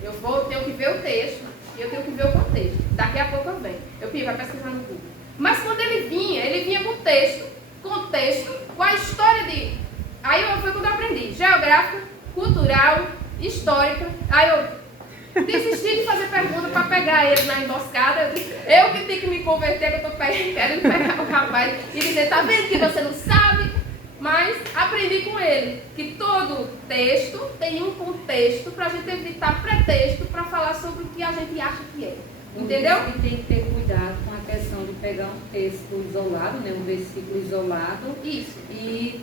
tenho que ver o texto, e eu tenho que ver o contexto. Daqui a pouco eu venho. Vai pesquisar no Google. Mas quando ele vinha com contexto, com a história de... Aí foi quando eu aprendi. Geográfica, cultural, histórica. Aí eu desisti de fazer pergunta para pegar ele na emboscada. Eu que tenho que me converter, que eu estou querendo pegar o rapaz e dizer, tá vendo que você não sabe? Mas aprendi com ele que todo texto tem um contexto para a gente evitar pretexto para falar sobre o que a gente acha que é. Entendeu? E tem que ter cuidado com a questão de pegar um texto isolado, né, um versículo isolado. Isso. E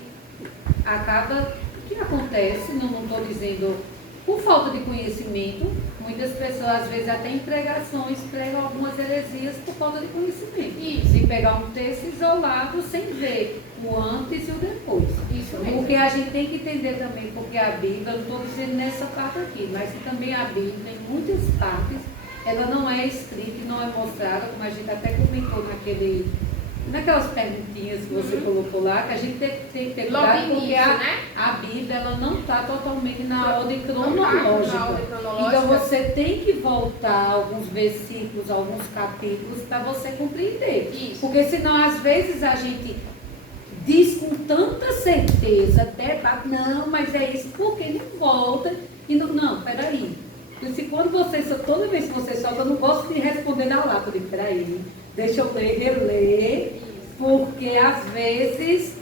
acaba, o que acontece, não estou dizendo por falta de conhecimento, muitas pessoas às vezes até em pregações pregam algumas heresias por falta de conhecimento. Isso. E pegar um texto isolado sem ver o antes e o depois. Isso mesmo. Porque a gente tem que entender também, porque a Bíblia, não estou dizendo nessa parte aqui, mas que também a Bíblia, em muitas partes, ela não é escrita e não é mostrada, como a gente até comentou naquelas perguntinhas que você colocou lá, que a gente tem que ter cuidado, porque a Bíblia ela não está totalmente na ordem cronológica. Então você tem que voltar alguns versículos, alguns capítulos para você compreender. Isso. Porque senão às vezes a gente diz com tanta certeza, até não, mas é isso, porque ele volta e não, peraí. Se quando toda vez que você solta, eu não gosto de responder na lata, eu digo, peraí, deixa eu ler, reler, porque às vezes,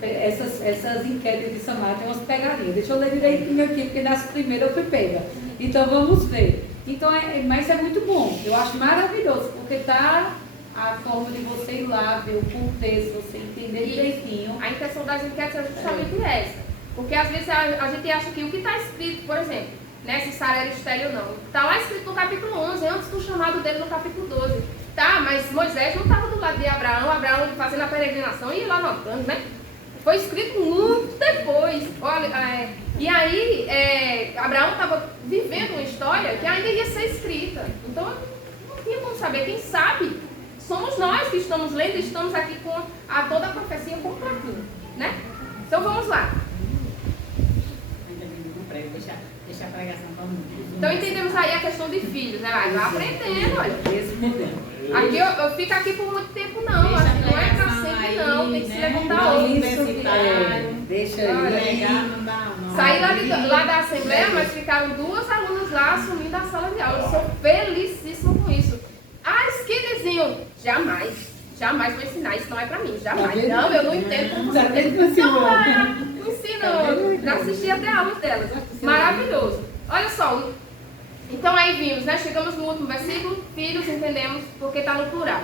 essas enquetes de Samara tem umas pegadinhas, deixa eu ler direitinho aqui, porque nas primeiras eu fui pega. Então vamos ver. Então, mas é muito bom, eu acho maravilhoso, porque tá a forma de você ir lá, ver o contexto, você entender direitinho. A intenção das enquetes é justamente essa. Porque às vezes a gente acha que o que está escrito, por exemplo, né, se Sara era estéril ou não, está lá escrito no capítulo 11, antes do chamado dele no capítulo 12. Tá, mas Moisés não estava do lado de Abraão fazendo a peregrinação e ia lá notando, né? Foi escrito muito depois. Olha, e aí, Abraão estava vivendo uma história que ainda ia ser escrita. Então, não tinha como saber. Quem sabe somos nós que estamos lendo e estamos aqui com toda a profecia completinha, né? Então, vamos lá. Deixa a pregação para mim. Então, entendemos aí a questão de filhos, né? Vai aprendendo, olha. Esse modelo. Aqui eu fico aqui por muito tempo, não. Acho que não é para sempre, não. Tem que se levantar hoje. Deixa aí. Saí lá da Assembleia, mas ficaram 2 alunas lá assumindo a sala de aula. Eu sou felicíssima com isso. As que diziam, jamais vou ensinar, isso não é pra mim, jamais. Não, eu não entendo como você tem que ensinar. Ensino, já assisti até aulas delas. Maravilhoso. Olha só, então aí vimos, né? Chegamos no último versículo, filhos, entendemos, porque está no plural.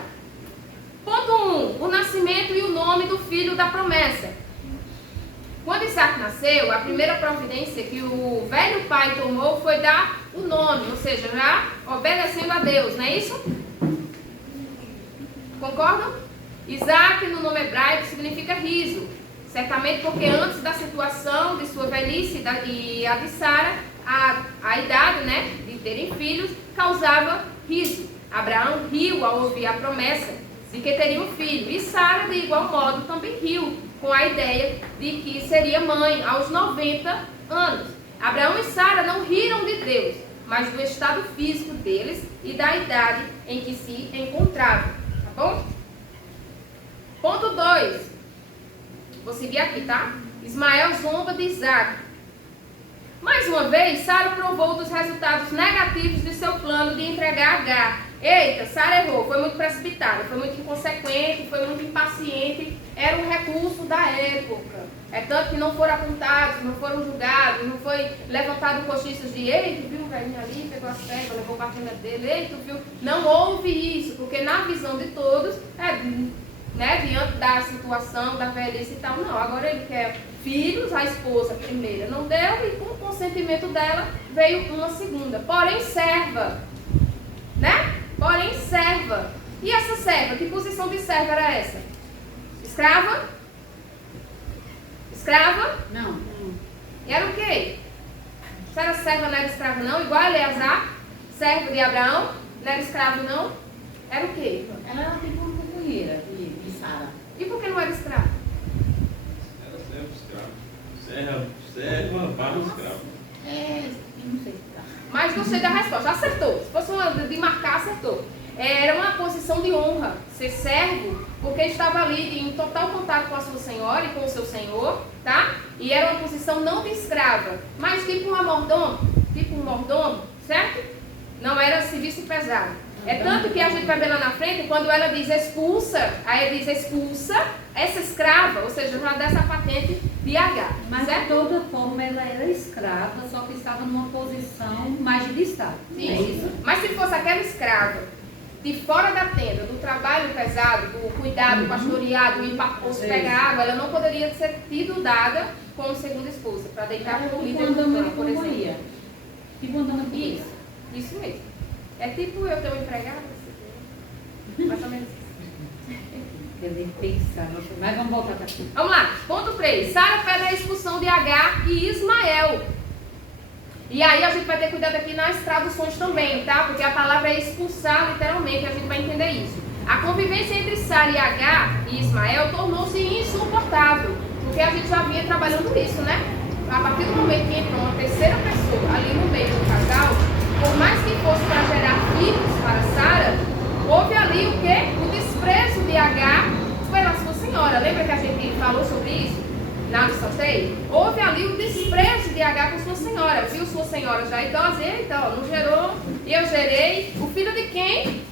Ponto 1, o nascimento e o nome do filho da promessa. Quando Isaac nasceu, a primeira providência que o velho pai tomou foi dar o nome, ou seja, já obedecendo a Deus, não é isso? Concordam? Isaac, no nome hebraico, significa riso. Certamente porque antes da situação de sua velhice e a de Sara, a idade, né, de terem filhos, causava riso. Abraão riu ao ouvir a promessa de que teria um filho. E Sara, de igual modo, também riu com a ideia de que seria mãe aos 90 anos. Abraão e Sara não riram de Deus, mas do estado físico deles e da idade em que se encontravam. Tá bom? Ponto 2. Vou seguir aqui, tá? Ismael zomba de Isaac. Mais uma vez, Sara provou dos resultados negativos de seu plano de entregar Agar. Eita, Sara errou, foi muito precipitada, foi muito inconsequente, foi muito impaciente. Era um recurso da época. É tanto que não foram apontados, não foram julgados, não foi levantado cochichos de ei, tu viu o velhinho ali, pegou a cega, levou o batimento dele, ei, tu viu? Não houve isso, porque na visão de todos, diante da situação, da velhice e tal, não. Agora ele quer filhos, a esposa primeira não deu e com o consentimento dela veio uma segunda. Porém, serva, né? Porém, serva. E essa serva, que posição de serva era essa? Escrava? Escrava? Não. E era o quê? Se era serva, não era escrava não? Igual a Eleazar, servo de Abraão, não era escravo não? Era o quê? Ela era tipo uma companheira de Sara. E por que não era escravo? Era servo, escravo. Serva, barra, escravo. Não sei se tá. Mas gostei da resposta, acertou. Se fosse uma de marcar, acertou. Era uma posição de honra, ser servo, porque estava ali em total contato com a sua senhora e com o seu senhor, tá? E era uma posição não de escrava, mas tipo um mordomo, certo? Não era serviço pesado. É tanto que a gente vai ver lá na frente, quando ela diz expulsa, aí ela diz expulsa essa escrava, ou seja, já dá essa patente de Agar. Mas certo? de toda forma ela era escrava, só que estava numa posição mais de destaque. Sim. É isso? Mas se fosse aquela escrava de fora da tenda, do trabalho pesado, do cuidado, pastoreado, ir para o poço pegar água, ela não poderia ser tido dada como segunda esposa, para deitar com o líder do clã, por exemplo. Tipo andando com Isso, isso mesmo. É tipo eu ter um empregado, mais ou menos isso. Eu nem pensar, mas vamos voltar para aqui. Vamos lá, ponto 3. Sara pede a expulsão de Agar e Ismael. E aí a gente vai ter cuidado aqui nas traduções também, tá? Porque a palavra é expulsar, literalmente, a gente vai entender isso. A convivência entre Sara e Agar e Ismael tornou-se insuportável, porque a gente já vinha trabalhando isso, né? A partir do momento que entrou uma terceira pessoa ali no meio do casal, por mais que fosse para gerar filhos para Sara, houve ali o quê? O desprezo de Agar pela sua senhora. Lembra que a gente falou sobre isso na lição 6? Houve ali o desprezo de Agar com sua senhora. Viu sua senhora já idosa? Então, não gerou. E eu gerei o filho de quem?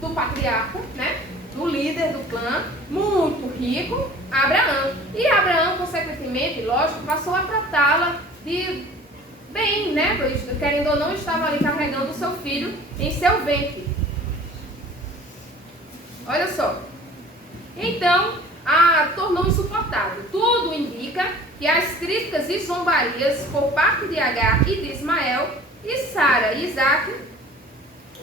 Do patriarca, né? Do líder do clã, muito rico, Abraão. E Abraão, consequentemente, lógico, passou a tratá-la de bem, né? Pois, querendo ou não, estava ali carregando o seu filho em seu ventre. Olha só. Então, tornou insuportável. Tudo indica que as críticas e zombarias por parte de Agar e de Ismael e Sara e Isaac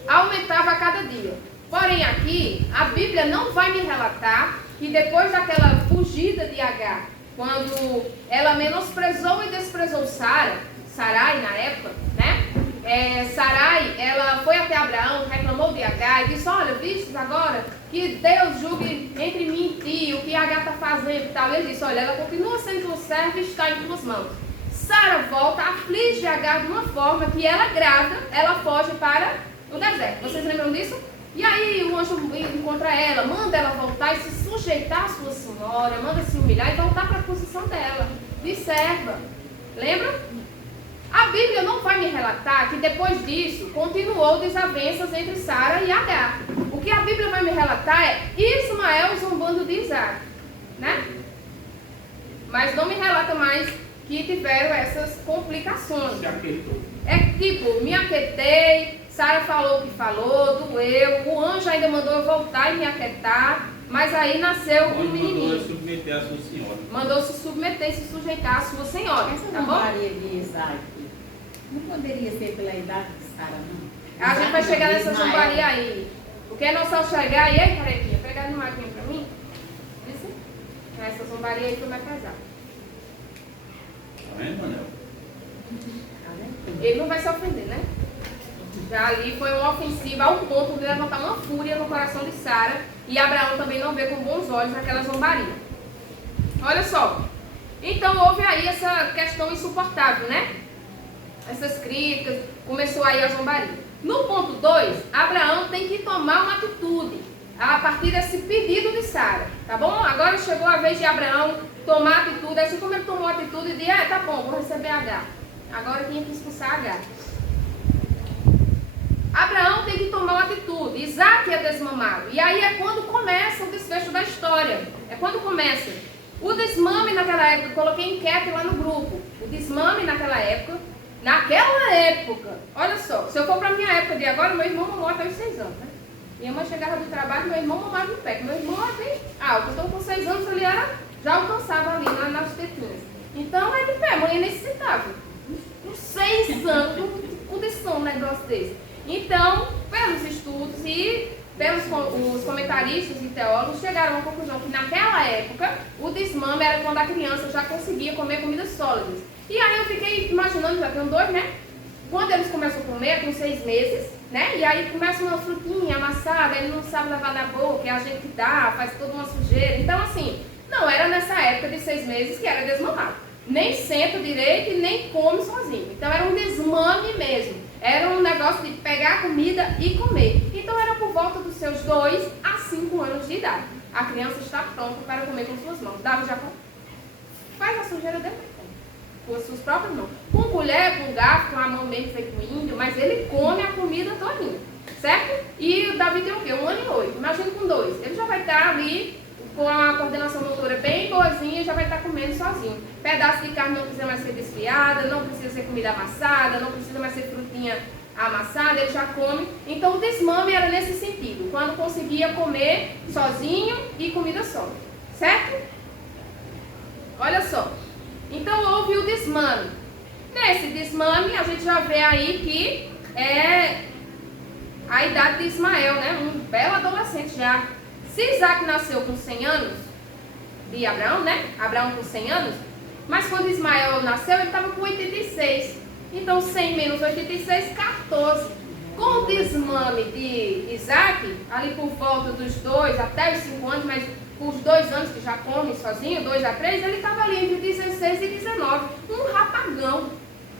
aumentavam a cada dia. Porém, aqui, a Bíblia não vai me relatar que depois daquela fugida de Agar, quando ela menosprezou e desprezou Sarai na época, né? Sarai, ela foi até Abraão, reclamou de Agar e disse, olha, vistes agora que Deus julgue entre mim e ti, o que Agar está fazendo e tal. Ele disse, olha, ela continua sendo tua serva e está em tuas mãos. Sara volta, aflige Agar de uma forma que ela grávida, ela foge para o deserto. Vocês lembram disso? E aí o anjo encontra ela, manda ela voltar e se sujeitar à sua senhora, manda se humilhar e voltar para a posição dela, de serva. Lembra? A Bíblia não vai me relatar que depois disso continuou desavenças entre Sara e Agar. O que a Bíblia vai me relatar é Ismael zombando de Isaac, né? Mas não me relata mais que tiveram essas complicações. Se aquietou. É tipo, me aquietei, Sara falou o que falou, doeu, o anjo ainda mandou eu voltar e me aquietar, mas aí nasceu um Mandou menininho. submeter a sua senhora. Mandou se submeter e se sujeitar à sua senhora, Essa tá bom? zombaria de Isaac não poderia ser pela idade de Sara, não? A gente vai chegar nessa Ismael. zombaria aí. Porque nós só chegar e aí, carequinha, pegar no maquinho pra mim. Isso? Essa zombaria aí foi mais pesada. Tá vendo, Manel? Ele não vai se ofender, né? Já ali foi uma ofensiva ao ponto de levantar uma fúria no coração de Sara. E Abraão também não vê com bons olhos aquela zombaria. Olha só. Então houve aí essa questão insuportável, né? Essas críticas, começou aí a zombaria. No ponto 2, Abraão tem que tomar uma atitude a partir desse pedido de Sara, tá bom? Agora chegou a vez de Abraão tomar atitude, assim como ele tomou a atitude de, tá bom, vou receber H. Agora tinha que expulsar H. Abraão tem que tomar uma atitude, Isaac é desmamado. E aí é quando começa o desfecho da história. É quando começa. O desmame naquela época, eu coloquei enquete lá no grupo. O desmame naquela época, olha só, se eu for para a minha época de agora, meu irmão mamou até os 6 anos, né? Minha mãe chegava do trabalho, meu irmão mamava no pé. Meu irmão é bem alto, então com 6 anos ele já alcançava ali nas tetinhas. Então é de pé, mãe necessitava. Com 6 anos, com condição um negócio desse. Então, pelos estudos e pelos os comentaristas e teólogos, chegaram à conclusão que naquela época o desmame era quando a criança já conseguia comer comidas sólidas. E aí eu fiquei imaginando, já tenho 2, né? Quando eles começam a comer, com 6 meses, né? E aí começa uma frutinha amassada, ele não sabe levar na boca, é a gente que dá, faz toda uma sujeira. Então, assim, não era nessa época de 6 meses que era desmamado. Nem senta direito e nem come sozinho. Então era um desmame mesmo. Era um negócio de pegar a comida e comer. Então era por volta dos seus 2 a 5 anos de idade. A criança está pronta para comer com suas mãos. Davi já faz a sujeira dele com as suas próprias mãos. Com colher, com garfo, com a mão mesmo feito um índio, mas ele come a comida todinha, certo? E o Davi tem o quê? 1 ano e 8. Imagina com 2. Ele já vai estar ali com a coordenação motora bem boazinha, já vai estar comendo sozinho. Pedaço de carne não precisa mais ser desfiada, não precisa ser comida amassada, não precisa mais ser frutinha amassada, ele já come. Então o desmame era nesse sentido, quando conseguia comer sozinho e comida sólida, certo? Olha só. Então houve o desmame. Nesse desmame a gente já vê aí que é a idade de Ismael, né? Um belo adolescente já. Se Isaac nasceu com 100 anos, de Abraão, né? Abraão com 100 anos, mas quando Ismael nasceu, ele estava com 86. Então 100 menos 86, 14. Com o desmame de Isaac, ali por volta dos 2 até os 5 anos, mas com os 2 anos que já come sozinho, 2 a 3, ele estava ali entre 16 e 19. Um rapagão,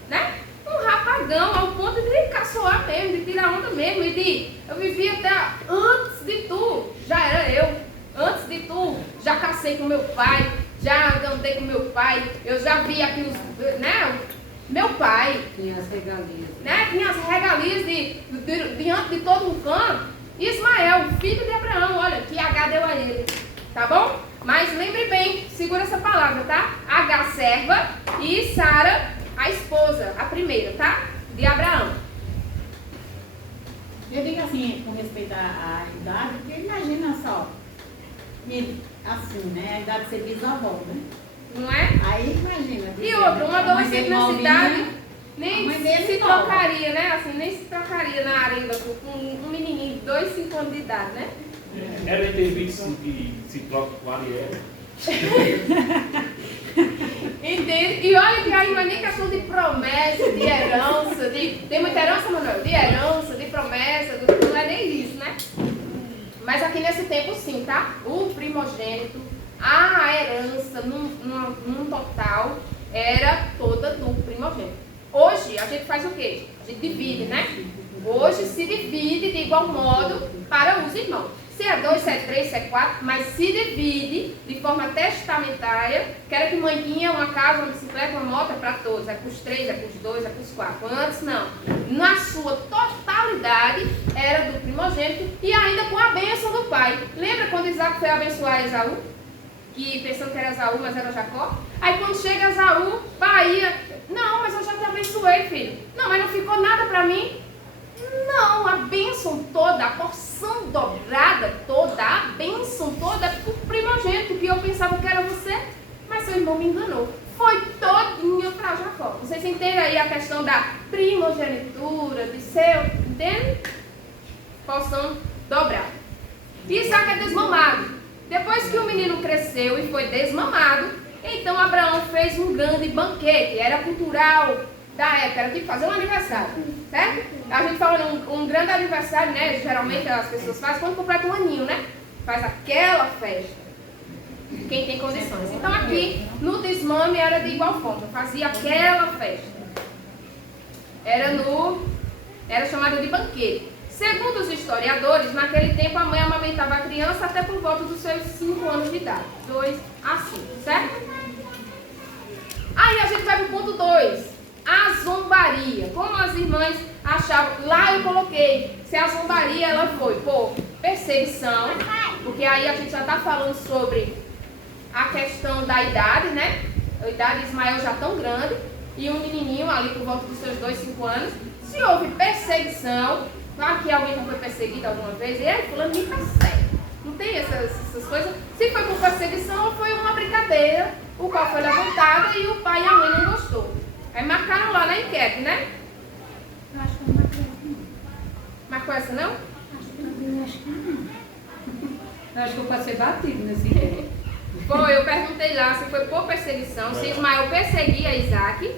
né? Um rapagão ao ponto de caçoar mesmo, de tirar onda mesmo, e de eu vivia até antes de tu, já era eu. Antes de tu, já cacei com meu pai, já andei com meu pai, eu já vi aqui os, né? Meu pai, Tinha as regalias. né? Tinha as regalias diante de todo um clã. Ismael, filho de Abraão, olha, que H deu a ele, tá bom? Mas lembre bem, segura essa palavra, tá? H, serva, e Sara, a esposa, a primeira, tá? De Abraão. Eu digo assim, com respeito à idade, porque imagina só, assim, né? A idade de ser bisavó, né? Não é? Aí imagina. E outra, um adolescente na cidade nem mãe dele se nova. trocaria, né? Assim, nem se trocaria na areia com um menininho de 2, 5 anos de idade, né? Ela tem 25 que se troca com a Ariel. Entende? E olha que aí não é nem questão de promessa, de herança, tem muita herança, Manuel? De herança, de promessa, não é nem isso, né? Mas aqui nesse tempo sim, tá? O primogênito, a herança num total era toda do primogênito. Hoje a gente faz o quê? A gente divide, né? Hoje se divide de igual modo para os irmãos. Se é 2, se é 3, se é 4, mas se divide de forma testamentária, que era que mãe tinha uma casa, uma bicicleta, uma moto, é para todos, é para os 3, é para os 2, é para os 4. Antes não. Na sua totalidade era do primogênito e ainda com a bênção do pai. Lembra quando Isaac foi abençoar Esaú? Que pensando que era Esaú, mas era Jacó? Aí quando chega Esaú, Bahia, não, mas eu já te abençoei, filho. Não, mas não ficou nada para mim? Não, a bênção toda, a porção dobrada toda, a bênção toda é pro primogênito, que eu pensava que era você, mas seu irmão me enganou. Foi todinho para Jacó. Vocês entendem aí a questão da primogenitura, de seu, entende? Porção dobrada. Isaac é desmamado. Depois que o menino cresceu e foi desmamado, então Abraão fez um grande banquete, era cultural da época, era tipo fazer um aniversário, certo? A gente fala um grande aniversário, né? Geralmente as pessoas fazem quando completa um aninho, né? Faz aquela festa. quem tem condições. Então aqui no desmame era de igual forma, fazia aquela festa. Era chamada de banquete. Segundo os historiadores, naquele tempo a mãe amamentava a criança até por volta dos seus 5 anos de idade. 2 a 5, certo? Aí a gente vai para o ponto 2. A zombaria. Como as irmãs achavam, lá eu coloquei, se a zombaria ela foi por perseguição, porque aí a gente já está falando sobre a questão da idade, né? A idade de Ismael já tão grande, e um menininho ali por volta dos seus 2, 5 anos. Se houve perseguição, aqui alguém já foi perseguido alguma vez, e aí fulano me persegue. Não tem essas coisas. Se foi por perseguição, foi uma brincadeira, o qual foi levantada e o pai e a mãe não gostou. Aí marcaram lá na enquete, né? Eu acho que eu não marquei essa, não. Marcou essa não? Acho que não. Eu acho que eu passei batido nesse tempo. Foi, eu perguntei lá se foi por perseguição, se Ismael perseguia Isaac,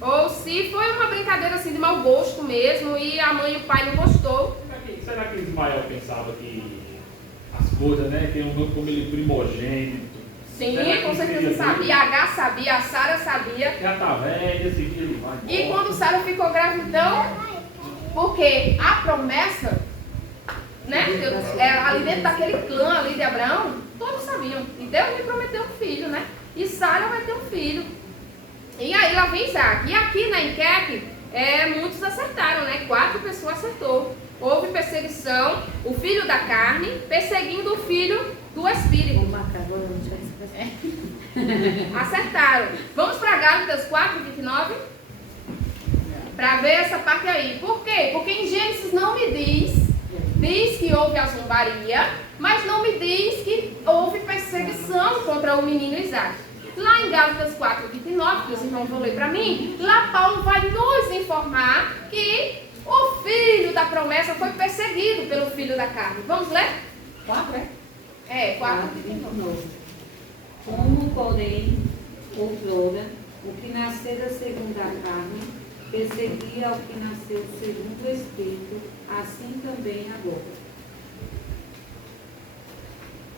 ou se foi uma brincadeira assim de mau gosto mesmo e a mãe e o pai não gostou. Será que Ismael pensava que as coisas, né? Que como ele primogênito. Sim, será com que certeza seria sabia. A H sabia, a Sara sabia. Já tá velho, esse dia ele vai. E embora. quando Sara ficou grávida, então, porque a promessa, né? Ali dentro daquele clã ali de Abraão, todos sabiam. E Deus lhe prometeu um filho, né? E Sara vai ter um filho. E aí lá vem Isaac. E aqui na enquete, muitos acertaram, né? 4 pessoas acertou. Houve perseguição, o filho da carne perseguindo o filho do espírito. Vou marcar agora, não sei se Acertaram. Vamos para Gálatas 4, 29? Para ver essa parte aí. Por quê? Porque em Gênesis não me diz que houve a zombaria, mas não me diz que houve perseguição contra o menino Isaac. Lá em Gálatas 4, 29, que os irmãos vão ler para mim, lá Paulo vai nos informar que o filho da promessa foi perseguido pelo filho da carne. Vamos ler? 4, é? 4, 29. Como, porém, outrora, o que nascera segundo a carne, perseguia ao que nasceu segundo o Espírito, assim também agora.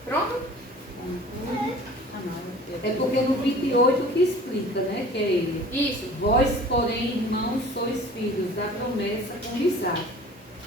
Pronto? É porque no 28 que explica, né, que é ele. Isso. Vós, porém, irmãos, sois filhos da promessa com Isaac.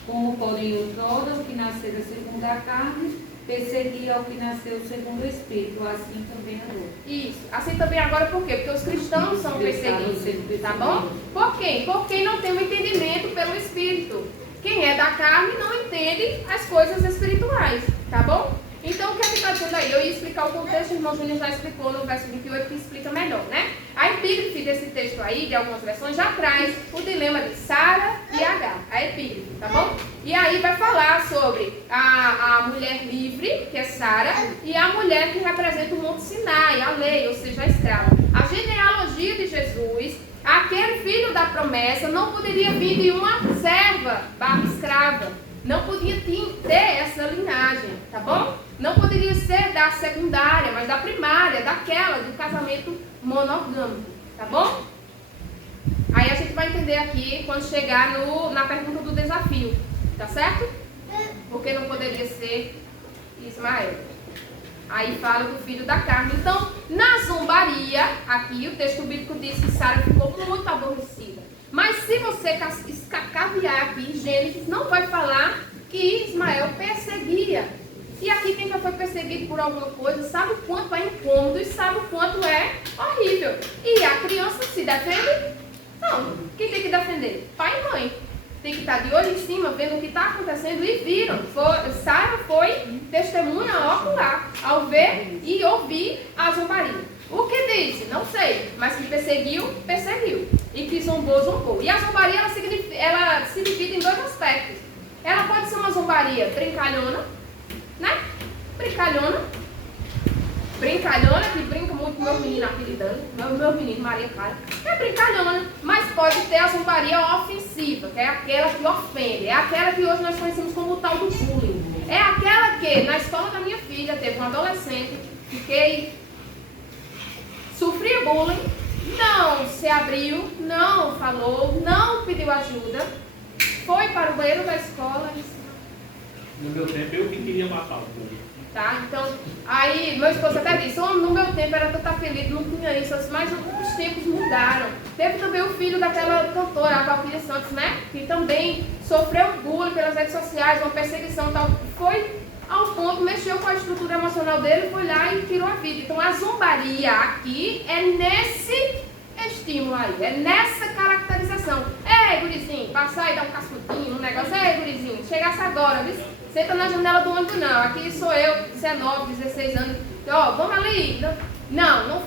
Como, porém, outrora, o que nascera segundo a carne, perseguia ao que nasceu segundo o Espírito, assim também agora. Isso. Assim também agora por quê? Porque os cristãos são perseguidos, tá bom? Por quê? Porque não tem um entendimento pelo Espírito. Quem é da carne não entende as coisas espirituais, tá bom? Então, o que é que está dizendo aí? Eu ia explicar o contexto, o irmão Júnior já explicou no verso 28, que explica melhor, né? A epígrafe desse texto aí, de algumas versões, já traz o dilema de Sara e Agar, a epígrafe, tá bom? E aí vai falar sobre a mulher livre, que é Sara, e a mulher que representa o Monte Sinai, a lei, ou seja, a escrava. A genealogia de Jesus, aquele filho da promessa, não poderia vir de uma serva, escrava. Não podia ter essa linhagem, tá bom? Não poderia ser da secundária, mas da primária, daquela, do casamento monogâmico, tá bom? Aí a gente vai entender aqui quando chegar na pergunta do desafio, tá certo? Porque não poderia ser Ismael. Aí fala do filho da carne. Então, na zombaria, aqui o texto bíblico diz que Sara ficou muito aborrecida. Mas se você caviar aqui em Gênesis, não vai falar que Ismael perseguia. E aqui quem já foi perseguido por alguma coisa sabe o quanto é incômodo e sabe o quanto é horrível. E a criança se defende? Não. Quem tem que defender? Pai e mãe. Tem que estar de olho em cima, vendo o que está acontecendo e viram. Sara foi testemunha ocular ao ver e ouvir a zombaria. O que disse? Não sei, mas que perseguiu, perseguiu. E que zombou, zombou. E a zombaria, ela se divide em 2 aspectos. Ela pode ser uma zombaria brincalhona, né? Brincalhona, que brinca muito com meu menino apelidando, meu menino Maria Clara. É brincalhona, mas pode ter a zombaria ofensiva, que é aquela que ofende. É aquela que hoje nós conhecemos como o tal do bullying. É aquela que, na escola da minha filha, teve um adolescente, sofria bullying, não se abriu, não falou, não pediu ajuda, foi para o banheiro da escola e disse, No meu tempo, eu que queria matar o povo. Tá? Então, aí meu esposo até disse, no meu tempo era tanta feliz, não tinha isso, mas os tempos mudaram. Teve também o filho daquela cantora, a Valquíria Santos, né? Que também sofreu bullying pelas redes sociais, uma perseguição e tal. Foi ao ponto, mexeu com a estrutura emocional dele, foi lá e tirou a vida. Então a zombaria aqui é nesse estímulo aí, é nessa caracterização. Ei, gurizinho, passar e dar um cascutinho, um negócio, ei, gurizinho, chegasse agora, viu? Senta na janela do ônibus, não. Aqui sou eu, 19, 16 anos. Ó, vamos ali. Não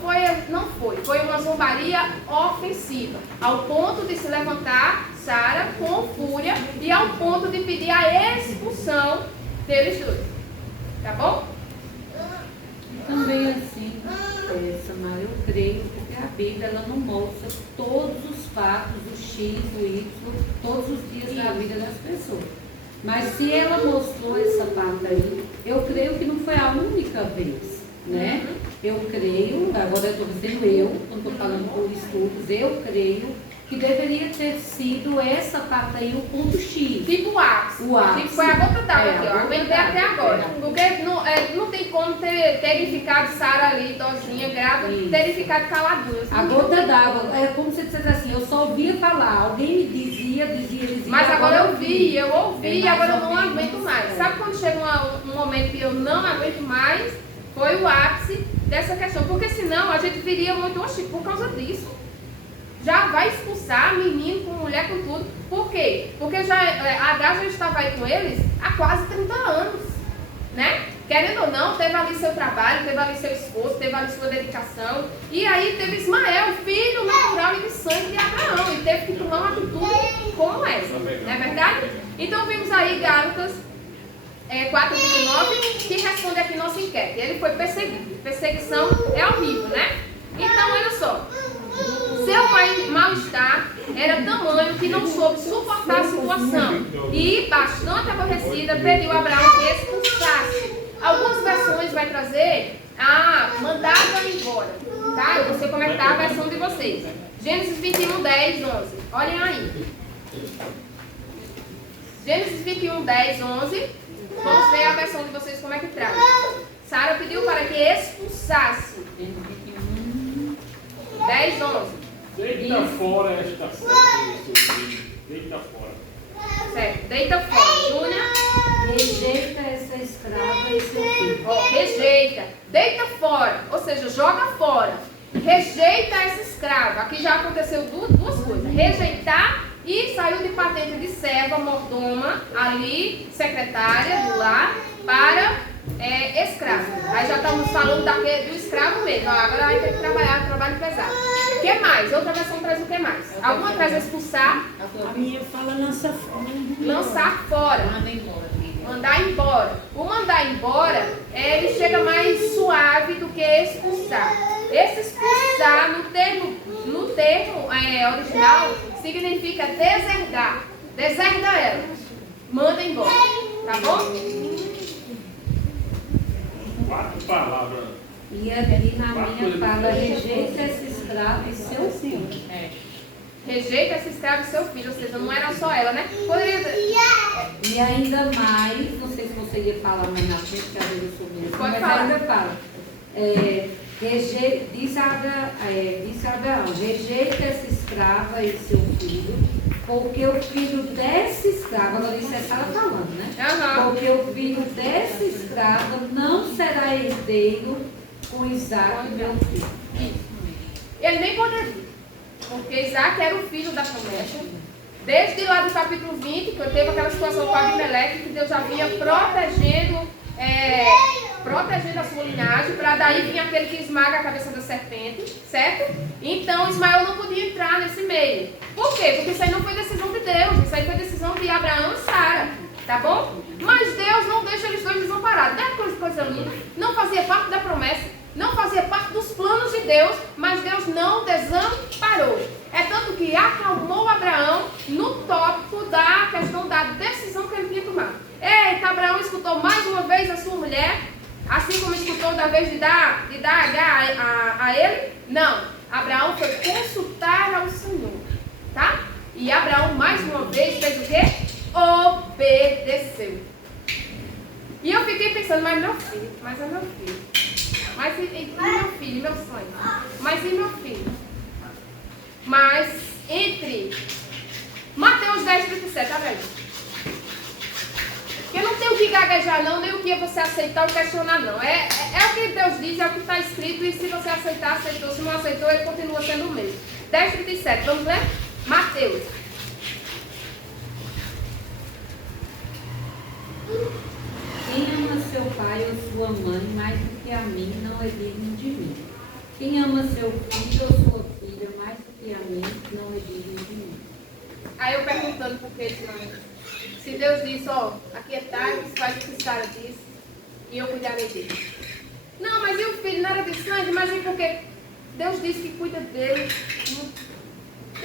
foi. Foi uma zombaria ofensiva. Ao ponto de se levantar, Sara, com fúria, e ao ponto de pedir a expulsão deles dois. Tá bom? Também assim, Samara, eu creio, porque a Bíblia ela não mostra todos os fatos, o X, o Y, todos os dias da vida das pessoas. Mas se ela mostrou essa parte aí, eu creio que não foi a única vez, né? Eu creio, agora eu estou dizendo não estou falando por estudos, eu creio que deveria ter sido essa parte aí o ponto X. Tipo o ápice. O ápice. Tipo, foi a gota d'água aqui, ó. A Aguentei até agora. Porque não tem como ter ficado Sara ali, idosinha, grávida, ter ficado caladinha. A gota d'água, é como se dissesse assim, eu só ouvia falar, alguém me dizia. Mas agora eu ouvi e agora eu não aguento mais. É. Sabe quando chega um momento que eu não aguento mais? Foi o ápice dessa questão. Porque senão a gente viria muito, oxe, por causa disso. Já vai expulsar menino com mulher, com tudo. Por quê? Porque a H já estava aí com eles há quase 30 anos. Né? Querendo ou não, teve ali seu trabalho, teve ali seu esforço, teve ali sua dedicação. E aí teve Ismael, filho natural e de sangue de Abraão. E teve que tomar uma atitude como essa. Não é verdade? Então vimos aí Gálatas 4:29, que responde aqui nossa enquete. Ele foi perseguido. Perseguição é horrível, né? Então, olha só. Seu mal-estar era tamanho que não soube suportar a situação e, bastante aborrecida, pediu a Abraão que expulsasse. Algumas versões vai trazer mandava embora. Tá? Eu vou ser comentar a versão de vocês. Gênesis 21, 10, 11. Olhem aí. Gênesis 21, 10, 11. Vamos ver a versão de vocês como é que traz. Sara pediu para que expulsasse. 10, 11. Deita fora esta filho. Deita fora. Certo, deita fora. Júlia. Rejeita essa escrava e seu filho. Rejeita. Deita fora. Ou seja, joga fora. Rejeita essa escrava. Aqui já aconteceu duas coisas. Rejeitar e saiu de patente de serva, mordoma, ali, secretária do lar, para escravo. Aí já estamos falando do escravo mesmo. Agora vai ter que trabalhar, trabalho pesado. O que mais? Outra versão traz o que mais? Alguma traz expulsar? A minha fala lançar fora. Lançar fora. Manda embora. Mandar embora. O mandar embora, ele chega mais suave do que expulsar. Esse expulsar, no termo original, significa deserdar. Deserda ela. Manda embora. Tá bom? 4 palavras. E aqui na minha fala, rejeita esse escravo e seu filho. Rejeita esse escravo e seu filho. Ou seja, não era só ela, né? Poderia... E ainda mais, não sei se você ia falar mais na frente, que às vezes eu sou mesmo. Pode mas falar. ainda fala. Diz Abraão, rejeita essa escrava e seu filho, porque o filho dessa escrava, agora isso é Sara falando, né? Aham. Porque o filho dessa escrava não será herdeiro com Isaac, meu filho. Ele nem poderia. Porque Isaac era o filho da promessa. Desde lá do capítulo 20, que teve aquela situação com Abimeleque, que Deus já vinha protegendo a sua linhagem, para daí vir aquele que esmaga a cabeça da serpente, certo? Então Ismael não podia entrar nesse meio. Por quê? Porque isso aí não foi decisão de Deus, isso aí foi decisão de Abraão e Sara, tá bom? Mas Deus não deixa eles dois desamparados. Não é coisa linda? Não fazia parte da promessa, não fazia parte dos planos de Deus, mas Deus não desamparou. É tanto que acalmou Abraão no tópico da questão da decisão que ele tinha tomado. Eita, Abraão escutou mais uma vez a sua mulher, assim como escutou da vez de dar H a ele? Não. Abraão foi consultar ao Senhor, tá? E Abraão mais uma vez fez o quê? Obedeceu. E eu fiquei pensando pensando, mas meu filho, mas é meu filho. Mas e meu filho, meu sonho? Mas e meu filho? Mas entre Mateus 10, 37, olha aí. Porque não tem o que gaguejar não, nem o que você aceitar ou questionar não. É o que Deus diz, é o que está escrito, e se você aceitar, aceitou. Se não aceitou, ele continua sendo o mesmo. 10, 37, vamos ler? Mateus. Quem ama seu pai ou sua mãe mais do que a mim não é digno de mim. Quem ama seu filho ou sua filha mais do que a mim não é digno de mim. Aí eu perguntando por que isso não é. Se Deus disse, ó, aqui é tarde, faz o que esse cara disse, e eu cuidarei dele. Não, mas e o filho não era de sangue? Mas e porque Deus disse que cuida dele.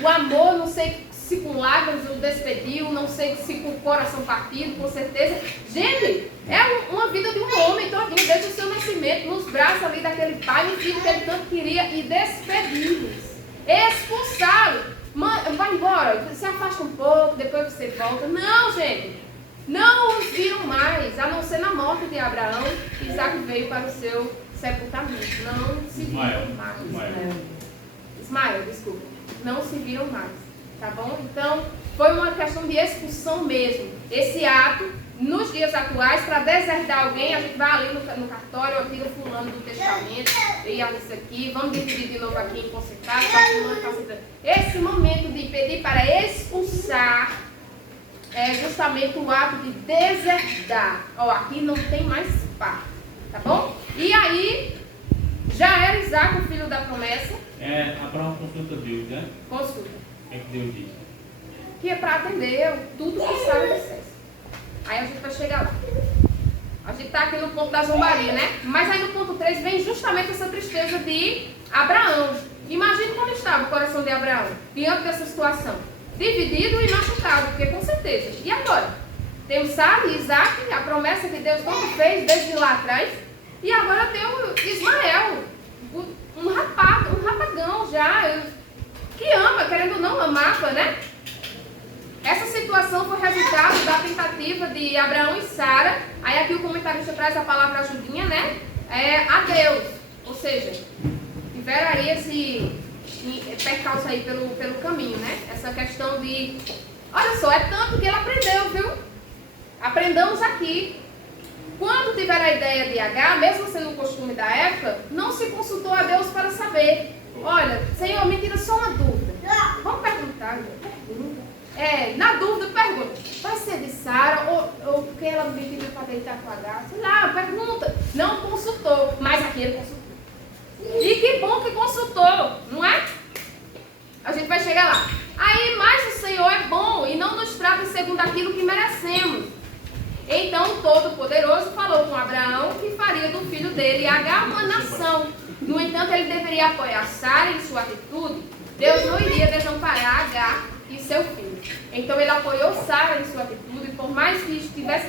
O amor, não sei se com lágrimas o despediu, não sei se com o coração partido, com certeza. Gente, é uma vida de um homem todinho, desde o seu nascimento, nos braços ali daquele pai e filho que ele tanto queria, e despedi-los, expulsá-los. Vai embora, se afasta um pouco, depois você volta. Não, gente, não os viram mais, a não ser na morte de Abraão, que Isaac veio para o seu sepultamento. Não se viram mais. Ismael, desculpa. Não se viram mais, tá bom? Então, foi uma questão de expulsão mesmo. Esse ato, nos dias atuais, para deserdar alguém, a gente vai ali no cartório, eu tiro fulano do testamento, e isso aqui, vamos dividir de novo aqui em concentrado, esse momento de pedir para expulsar é justamente o ato de deserdar. Ó, aqui não tem mais parte, tá bom? E aí, já era Isaac o filho da promessa. Abraão consulta Deus, né? Consulta. O que Deus diz? Que é para atender tudo que Sara dissesse. Aí a gente vai chegar lá. A gente está aqui no ponto da zombaria, né? Mas aí no ponto 3 vem justamente essa tristeza de Abraão. Imagine como estava o coração de Abraão diante dessa situação. Dividido e machucado, porque com certeza. E agora? Temos Sara e Isaac, a promessa que Deus tanto fez desde lá atrás. E agora tem o Ismael, um rapagão já, que ama, querendo ou não, amava, né? Essa situação foi resultado da tentativa de Abraão e Sara. Aí aqui o comentarista traz a palavra ajudinha, né? A Deus. Ou seja, tiveram aí esse percalço aí pelo caminho, né? Essa questão de... Olha só, é tanto que ele aprendeu, viu? Aprendamos aqui. Quando tiver a ideia de H, mesmo sendo um costume da época, não se consultou a Deus para saber. Olha, Senhor, me tira só uma dúvida. Vamos perguntar, pergunta. Na dúvida, pergunta. Vai ser de Sara ou porque ela me pediu para deitar com H? Sei lá, pergunta. Não consultou, mas aqui ele consultou. E que bom que consultou, não é? A gente vai chegar lá. Aí, mas o Senhor é bom e não nos trata segundo aquilo que merecemos. Então o Todo-Poderoso falou com Abraão que faria do filho dele H uma nação. No entanto, ele deveria apoiar Sara em sua atitude. Deus não iria desamparar H e seu filho. Então ele apoiou Sara em sua atitude, por mais que estivesse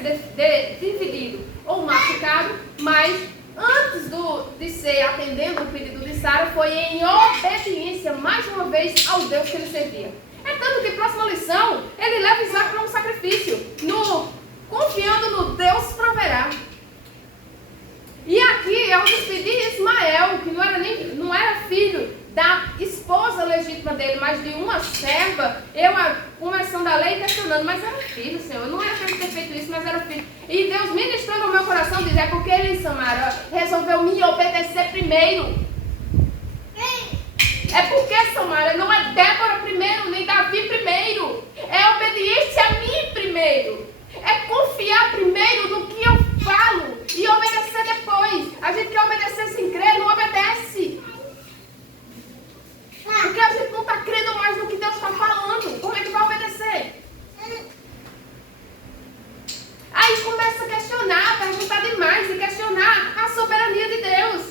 dividido ou machucado, mas antes de ser atendendo o pedido de Sara, foi em obediência, mais uma vez, ao Deus que ele servia. É tanto que, próxima lição, ele leva Isaac para um sacrifício, confiando no Deus proverá. E aqui é onde despedir Ismael, que não era filho da esposa legítima dele, mas de uma serva. Eu, começando a lei, questionando, mas era filho, Senhor, não era para ele ter feito isso, mas era filho. E Deus ministrou no meu coração, diz, é porque ele, Samara, resolveu me obedecer primeiro. É porque, Samara, não é Débora primeiro, nem Davi primeiro. É obediência a mim primeiro. É confiar primeiro no que eu falo e obedecer depois. A gente quer obedecer sem crer, não obedece. Porque a gente não está crendo mais no que Deus está falando. Como é que vai obedecer? Aí começa a questionar, perguntar demais e questionar a soberania de Deus.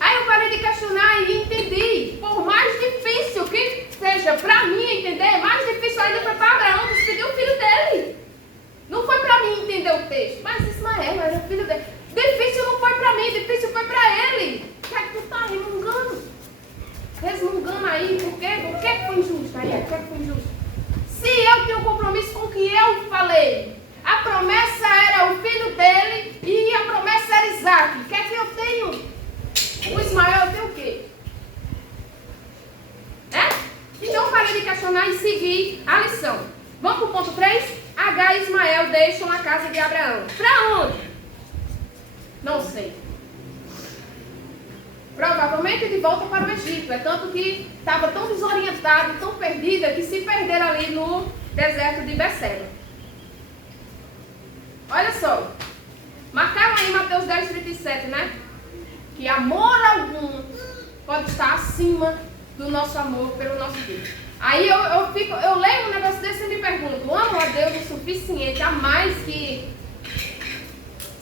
Aí eu parei de questionar e entendi. Por mais difícil que seja para mim entender, mais difícil ainda foi para Abraão despedir o filho dele. Não foi para mim entender o texto, mas Ismael era o filho dele. Difícil não foi para mim, difícil foi para ele. O que é que tu está resmungando? Resmungando aí, por quê? Por que foi injusto? Aí, por que foi injusto? Se eu tenho compromisso com o que eu falei, A promessa era o filho dele e a promessa era Isaac. O que é que eu tenho? O Ismael tem o quê? Então eu parei de questionar e segui a lição. Vamos para o ponto 3? Agar e Ismael deixam a casa de Abraão. Para onde? Não sei. Provavelmente de volta para o Egito. É tanto que estava tão desorientada, tão perdida, que se perderam ali no deserto de Beceba. Olha só. Marcaram aí Mateus 10:37, né? Que amor algum pode estar acima do nosso amor pelo nosso Deus. Aí eu leio um negócio desse e me pergunto, amo a Deus o suficiente, a mais que,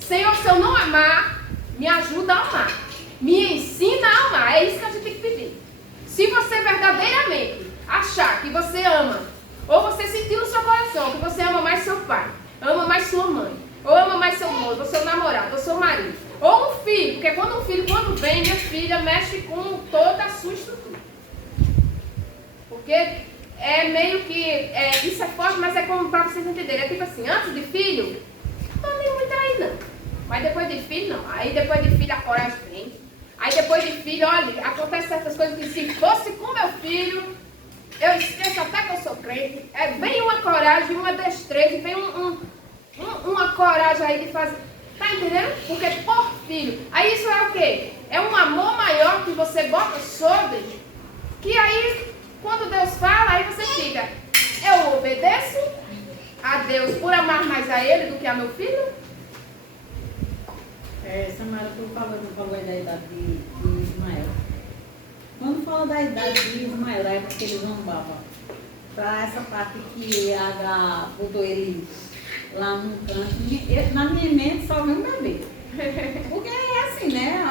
Senhor, se eu não amar, me ajuda a amar, me ensina a amar, é isso que a gente tem que pedir. Se você verdadeiramente achar que você ama, ou você sentir no seu coração que você ama mais seu pai, ama mais sua mãe, ou ama mais seu noivo, seu namorado, ou seu marido, ou um filho, porque quando um filho, quando vem, minha filha, mexe com toda a sua estrutura. Porque é meio que, isso é forte, mas é como para vocês entenderem. É tipo assim, antes de filho, não tô nem muito aí não. Mas depois de filho, não. Aí depois de filho a coragem vem. Aí depois de filho, olha, acontece certas coisas que se fosse com meu filho, eu esqueço até que eu sou crente. Vem uma coragem, uma destreza, vem uma coragem aí de fazer. Tá entendendo? Porque por filho. Aí isso é o quê? É um amor maior que você bota sobre, que aí... Quando Deus fala, aí você fica, eu obedeço a Deus por amar mais a Ele do que a meu filho? Samara, tu falou da idade de Ismael. Quando fala da idade de Ismael, da época que ele zombava, para essa parte que H botou ele lá num canto, na minha mente só vem um bebê. Porque é assim, né?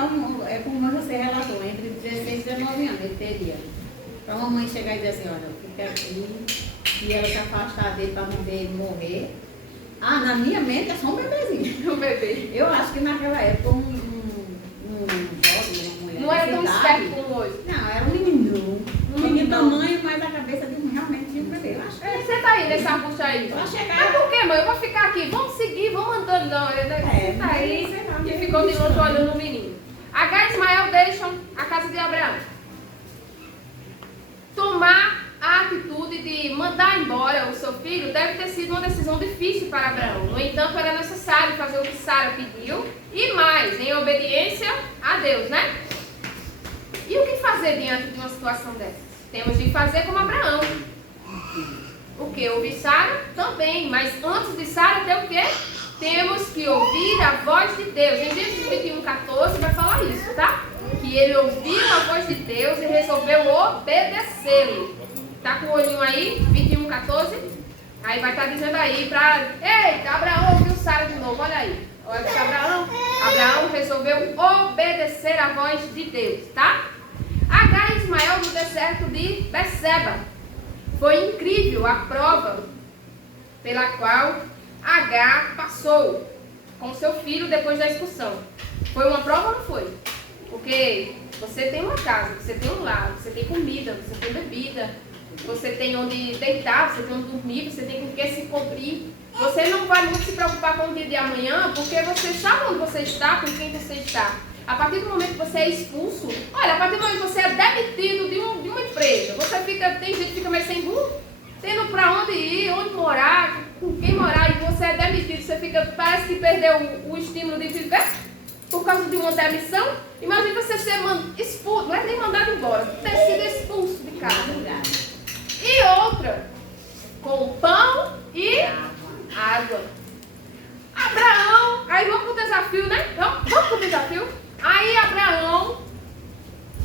É como você relatou, entre 16 e 19 anos ele teria. Para uma mãe chegar e dizer assim, olha, fica aqui, e ela se afastar dele para não ver ele morrer. Na minha mente é só um bebezinho. Um bebê. Eu acho que naquela época um jovem, uma mulher. Não era tão esperto como hoje. Não, era um menino. Tinha tamanho, mas a cabeça de realmente de um bebê. Eu acho que Você tá aí nesse arbusto aí. Vai chegar. Mas por quê, mãe? Eu vou ficar aqui. Vamos seguir, vamos andando. Não, você tá aí e ficou de longe olhando o menino. Agar e Ismael deixam a casa de Abraão. Tomar a atitude de mandar embora o seu filho deve ter sido uma decisão difícil para Abraão. No entanto, era necessário fazer o que Sara pediu e mais, em obediência a Deus, né? E o que fazer diante de uma situação dessa? Temos de fazer como Abraão. O que? Ouvir Sara? Também, mas antes de Sara ter o quê? Temos que ouvir a voz de Deus. Em Gênesis 21:14 vai falar isso, tá? Que ele ouviu a voz de Deus e resolveu obedecê-lo. Tá com o olhinho aí? 21:14. Aí vai estar dizendo aí para... Eita, Abraão ouviu Sara de novo, olha aí. Olha que Abraão resolveu obedecer a voz de Deus, tá? Agar e Ismael no deserto de Beceba. Foi incrível a prova pela qual Agar passou com seu filho depois da expulsão. Foi uma prova ou não foi? Porque você tem uma casa, você tem um lar, você tem comida, você tem bebida, você tem onde deitar, você tem onde dormir, você tem com o que se cobrir. Você não vai muito se preocupar com o dia de amanhã, porque você sabe onde você está, com quem você está. A partir do momento que você é expulso, olha, a partir do momento que você é demitido de uma empresa, você fica, tem gente que fica meio sem rumo, tendo para onde ir, onde morar, com quem morar, e você é demitido, você fica, parece que perdeu o estímulo de viver por causa de uma demissão. Imagina você ser expulso, não é nem mandado embora, ter sido expulso de casa. E outra, com pão e água. Abraão, aí vamos pro desafio, né? Então, vamos pro desafio. Aí Abraão,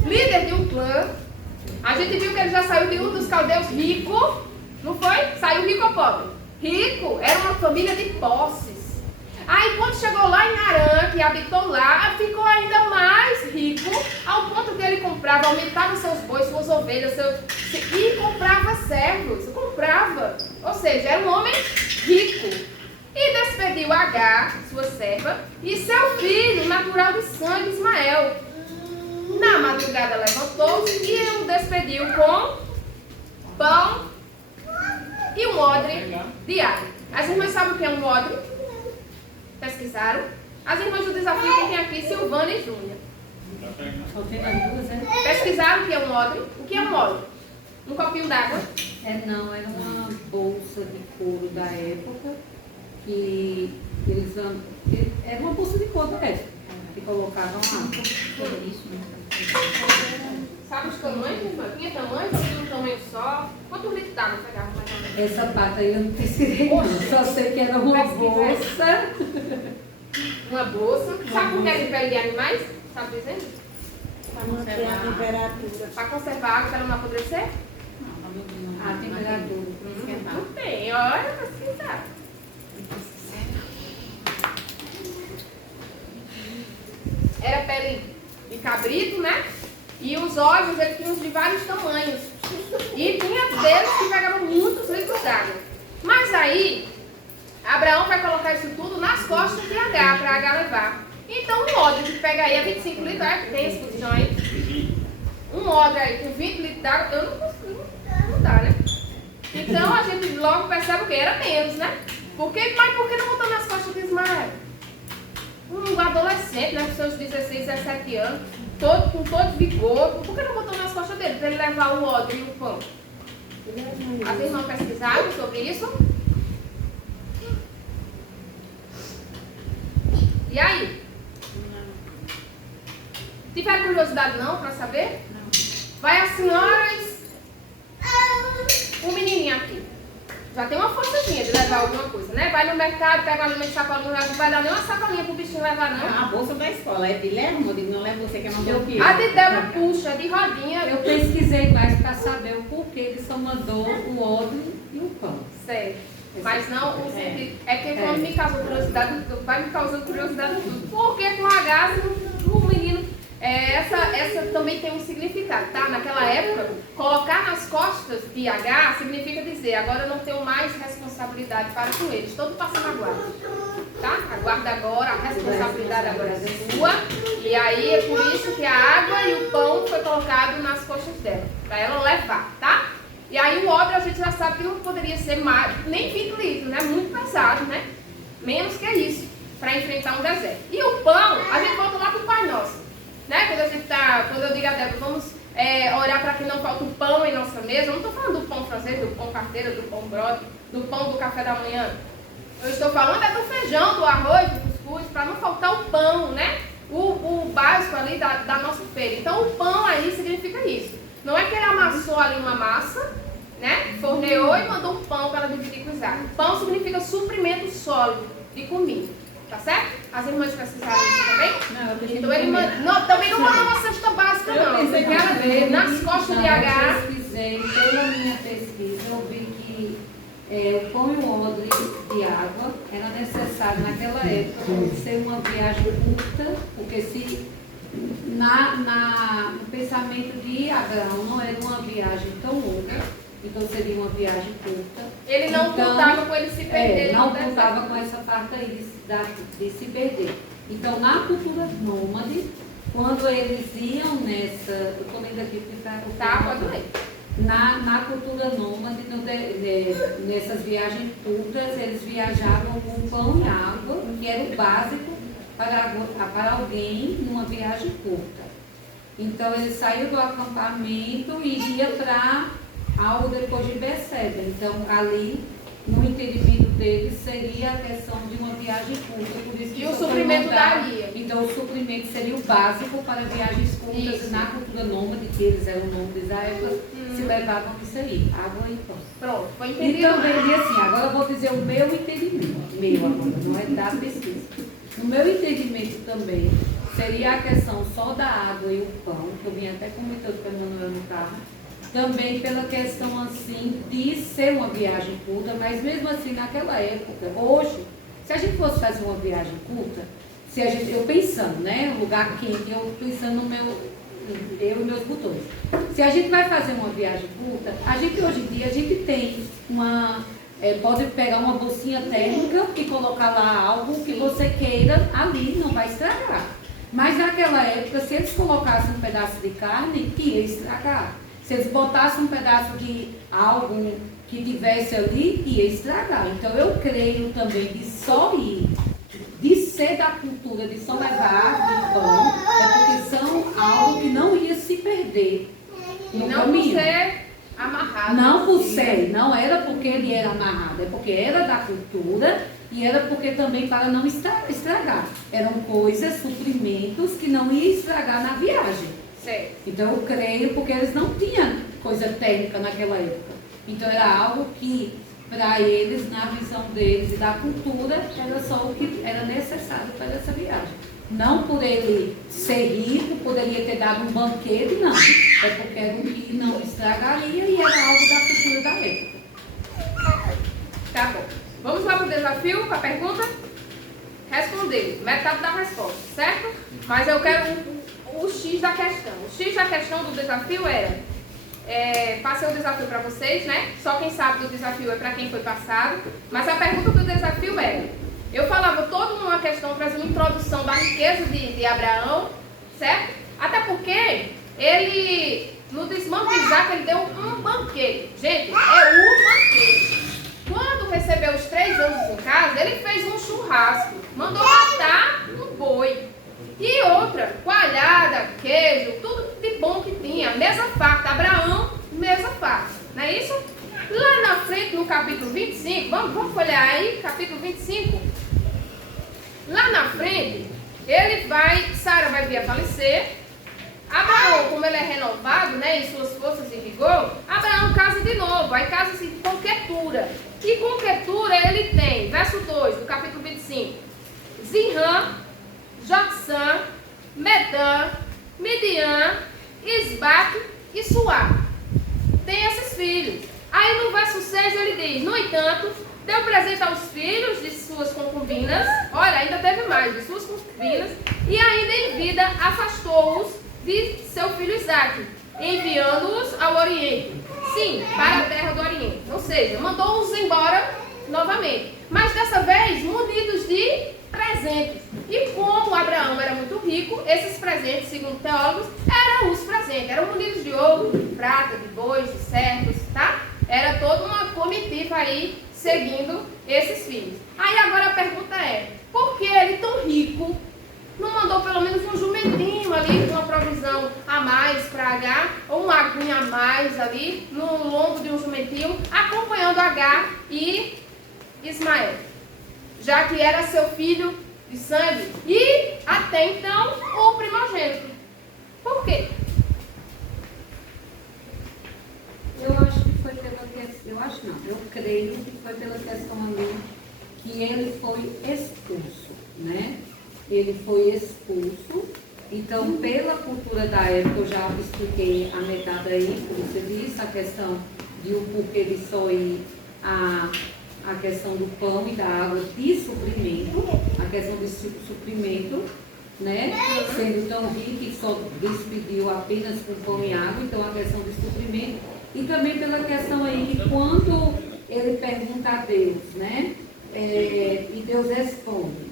líder de um clã, a gente viu que ele já saiu de um dos caldeus rico, não foi? Saiu rico ou pobre? Rico, era uma família de posses. Aí quando chegou lá em Harã, que habitou lá, ficou ainda mais rico, ao ponto que ele comprava, aumentava seus bois, suas ovelhas, e comprava servos, ou seja, era um homem rico. E despediu Agar, sua serva, e seu filho, natural de sangue, Ismael. Na madrugada levantou-se e o despediu com pão e um odre de água. As irmãs sabem o que é um odre? Pesquisaram? As irmãs do desafio que tem aqui, Silvana e Júlia. Só tem as duas, né? Pesquisaram o que é um odre? O que é um odre? Um copinho d'água. Não, era uma bolsa de couro da época que eles era uma bolsa de couro da época que colocavam água. Sabe os tamanhos, irmã? Tinha tamanho ou tinha um tamanho só? Quantos litros d'água pegavam mais ou menos? Essa parte aí eu não pesquisei não, só sei que era uma bolsa. Uma bolsa. Sabe por que é de pele de animais? Sabe dizendo? Para manter a temperatura. Para conservar a água para ela não apodrecer? A temperatura. Não tem, olha, pesquisar. Era pele de cabrito, né? E os olhos, eles tinham de vários tamanhos. E tinha deles que pegavam muitos litros d'água. Mas aí, Abraão vai colocar isso tudo nas costas de H, para H levar. Então, um odre que pega aí é 25 litros, é que tem esse botijão aí. Um odre aí com 20 litros d'água, eu não consigo, não dá, né? Então, a gente logo percebe o que era menos, né? Mas por que não botou nas costas de Ismael? Um adolescente, né, com seus 16, 17 anos, com todo vigor, por que não botou nas costas dele, para ele levar o odre e o pão? As irmãs pesquisaram sobre isso? E aí? Tiveram curiosidade não, para saber? Não. Vai as senhoras, o menininho aqui. Já tem uma forçazinha de levar alguma coisa, né? Vai no mercado, pega um alimento de sacolinho, não vai dar nem uma sacolinha pro bichinho levar, não. A bolsa da escola é de leva, eu digo, não leva você que é uma bolsa. A de Débora puxa, de rodinha. Eu pesquisei mais para saber o porquê ele só mandou o odre e o pão. Certo. Mas não o sentido. É que quando me causou curiosidade, vai me causando curiosidade tudo. Porque com H, o menino. Essa também tem um significado, tá? Naquela época, colocar nas costas de H significa dizer, agora eu não tenho mais responsabilidade para com eles. Todo passando a guarda, tá? A guarda agora, a responsabilidade agora é sua. E aí é por isso que a água e o pão foi colocado nas costas dela, para ela levar, tá? E aí o odre a gente já sabe que não poderia ser mais, nem 20 litros, né? Muito pesado, né? Menos que isso, para enfrentar um deserto. E o pão, a gente volta lá para o Pai Nosso. Né? Quando eu digo a Débora, vamos olhar para que não falta o pão em nossa mesa. Eu não estou falando do pão francês, do pão carteira, do pão brode, do pão do café da manhã. Eu estou falando do feijão, do arroz, do cuscuz, para não faltar o pão, né? O básico ali da nossa feira. Então o pão aí significa isso. Não é que ele amassou ali uma massa, né? Forneou e mandou um pão para ela dividir com Isaac. Pão significa suprimento sólido de comida. Tá certo? As irmãs pesquisaram isso também? Não, eu pensei então ele também não mandou uma cesta básica, não. Eu pensei que quero ver nas costas de H. Eu pesquisei, pela minha pesquisa, eu vi que o pão e o odre de água era necessário naquela época por ser uma viagem curta, porque se no pensamento de Abraão não era uma viagem tão longa, então seria uma viagem curta. Ele não contava com ele se perder. Não contava com essa parte aí de se perder. Então, na cultura nômade, quando eles iam nessa... Eu estou lendo aqui porque tá, pode ler. Na cultura nômade, nessas viagens curtas, eles viajavam com pão e água, que era o básico para alguém numa viagem curta. Então, eles saíam do acampamento e iam para algo depois de Beceba. Então, ali, no entendimento deles, seria a questão de uma viagem curta. Por isso que e o suprimento daria. Então, o suprimento seria o básico para viagens curtas. Isso. Na cultura nômade, que eles eram nômades da época, se levavam isso aí, água e pão. Pronto, foi E entendido. também, assim, agora eu vou dizer o meu entendimento. Meu agora, não é da pesquisa. No meu entendimento também, seria a questão só da água e o pão, que eu vim até comentando com a Manuela no carro, também pela questão assim de ser uma viagem curta, mas mesmo assim naquela época, hoje, se a gente fosse fazer uma viagem curta, eu pensando, né, um lugar quente, eu pensando no eu e meus botões. Se a gente vai fazer uma viagem curta, hoje em dia a gente tem pode pegar uma bolsinha térmica e colocar lá algo que você queira ali, não vai estragar. Mas naquela época, se eles colocassem um pedaço de carne, ia estragar. Se eles botassem um pedaço de algo, que tivesse ali ia estragar. Então eu creio também que só ir, de ser da cultura, de só levar de pão, é porque são algo que não ia se perder E no não por caminho. ser amarrado. Não por ser, não era porque ele era amarrado, é porque era da cultura e era porque também para não estragar. Eram coisas, suprimentos que não iam estragar na viagem. Certo. Então eu creio porque eles não tinham coisa técnica naquela época. Então era algo que para eles, na visão deles e da cultura, era só o que era necessário para essa viagem. Não por ele ser rico, poderia ter dado um banquete, não. É porque era um que não estragaria e era algo da cultura da época. Tá bom. Vamos lá para o desafio, para a pergunta? Responder. Metade da resposta, certo? Mas eu quero o X da questão. O X da questão do desafio era... passei o desafio para vocês, né? Só quem sabe do desafio é para quem foi passado. Mas a pergunta do desafio era... Eu falava toda uma questão, trazendo uma introdução da riqueza de Abraão, certo? Até porque ele, no desmame de Isaac, ele deu um banquete. Gente, é um banquete. Quando recebeu os 3 anjos em casa, ele fez um churrasco. Mandou matar um boi. E outra, coalhada, queijo, tudo de bom que tinha. Mesa farta. Abraão, mesa farta. Não é isso? Lá na frente, no capítulo 25, vamos folhear aí, capítulo 25. Lá na frente, Sara vai vir a falecer. Abraão, como ele é renovado, né, em suas forças e vigor, Abraão casa de novo, aí casa-se de conquetura. E conquetura ele tem, verso 2 do capítulo 25, Zinrã, Joxã, Medã, Midian, Isbaque e Suá. Tem esses filhos. Aí no verso 6 ele diz, no entanto, deu presente aos filhos de suas concubinas, olha, ainda teve mais, de suas concubinas, e ainda em vida afastou-os de seu filho Isaque, enviando-os ao Oriente. Sim, para a terra do Oriente. Ou seja, mandou-os embora novamente. Mas dessa vez, munidos de presentes. E como Abraão era muito rico, esses presentes, segundo teólogos, eram os presentes. Eram munidos de ouro, de prata, de bois, de servos, tá? Era toda uma comitiva aí seguindo esses filhos. Aí agora a pergunta é, por que ele tão rico não mandou pelo menos um jumentinho ali, com uma provisão a mais para Agar, ou uma aguinha a mais ali, no lombo de um jumentinho, acompanhando Agar e Ismael, já que era seu filho de sangue e até então o primogênito. Por quê? Eu acho que foi pela questão, eu creio que foi pela questão ali que ele foi expulso, né? Ele foi expulso, então pela cultura da época, eu já expliquei a metade aí, como você disse, a questão de o porquê de só ir a questão do pão e da água de suprimento, a questão de suprimento, né? Sendo tão rico que só despediu apenas com pão e água, então a questão de suprimento, e também pela questão aí que quando ele pergunta a Deus, né? E Deus responde.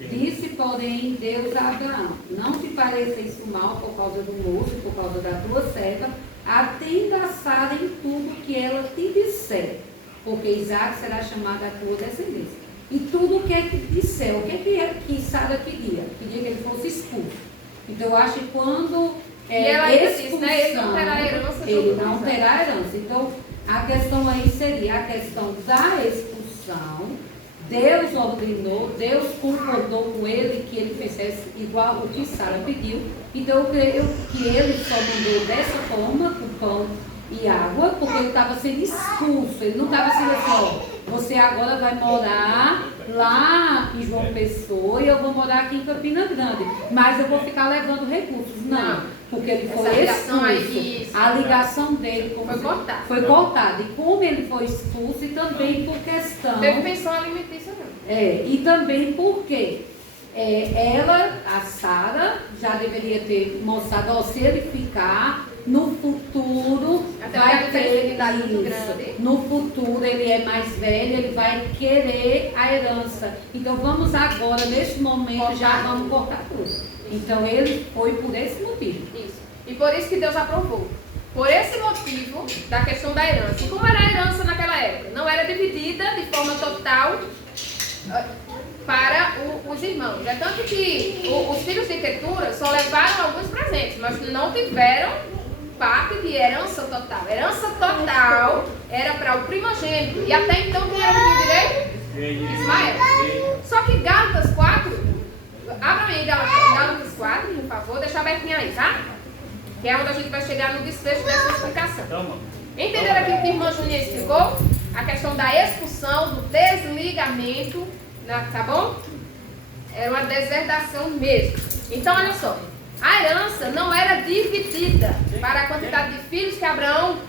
Disse, porém, Deus a Abraão, não te pareça isso mal por causa do moço, por causa da tua serva, atenda a Sara em tudo que ela te disser, porque Isaac será chamado a tua descendência. E tudo o que é que disser, o que é que Sara queria? Queria que ele fosse expulso. Então, eu acho que quando E ela ainda disse, expulsão, né? Ele não terá herança. ele não terá herança. Então, a questão aí seria a questão da expulsão. Deus ordenou, Deus concordou com ele que ele fizesse igual o que Sara pediu. Então eu creio que ele só mandou dessa forma, com pão e água, porque ele estava sendo expulso. Ele não estava sendo assim, ó, você agora vai morar lá em João Pessoa e eu vou morar aqui em Campina Grande. Mas eu vou ficar levando recursos. Não, porque ele foi ligação aí, expulso. isso, A ligação dele foi cortada. E como ele foi expulso e também por questão... Teve pensão alimentícia não. E também porque ela, a Sara, já deveria ter mostrado, ó, se ele ficar, no futuro Até vai porque ter ele tem uma idade muito grande. isso. No futuro ele é mais velho, ele vai querer a herança. Então vamos agora, nesse momento, já vamos cortar tudo. Então ele foi por esse motivo. Isso. E por isso que Deus aprovou. por esse motivo da questão da herança. E como era a herança naquela época? Não era dividida de forma total para os irmãos. É tanto que os filhos de Quetura só levaram alguns presentes, mas não tiveram parte de herança total. Herança total era para o primogênito. E até então quem era o direito? Ismael. Só que Gálatas 4, abra aí Gálatas 4, por favor, deixa abertinho aí, tá? Que é onde a gente vai chegar no desfecho dessa explicação. Entenderam aquilo que a irmã Juninha explicou? A questão da expulsão, do desligamento, tá bom? Era uma deserdação mesmo. Então, olha só. A herança não era dividida para a quantidade de filhos que Abraão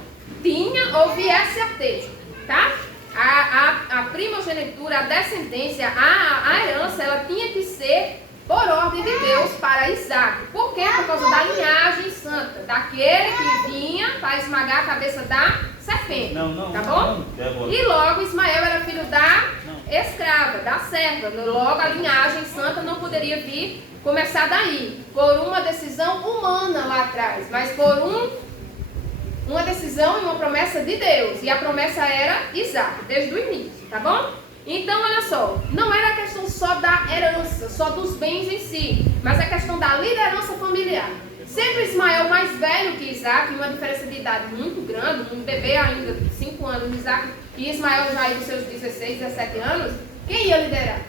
tinha ou viesse a ter, tá? A primogenitura, a descendência, a herança, ela tinha que ser por ordem de Deus para Isaac. Por quê? Por causa da linhagem santa, daquele que vinha para esmagar a cabeça da serpente, tá bom? E logo Ismael era filho da escrava, da serva. Logo a linhagem santa não poderia vir começar daí, por uma decisão humana lá atrás, mas por uma decisão e uma promessa de Deus. E a promessa era Isaac, desde o início, tá bom? Então, olha só, não era a questão só da herança, só dos bens em si, mas a questão da liderança familiar. Sempre Ismael mais velho que Isaac, uma diferença de idade muito grande, um bebê ainda de 5 anos, Isaac, e Ismael já dos seus 16, 17 anos, quem ia liderar?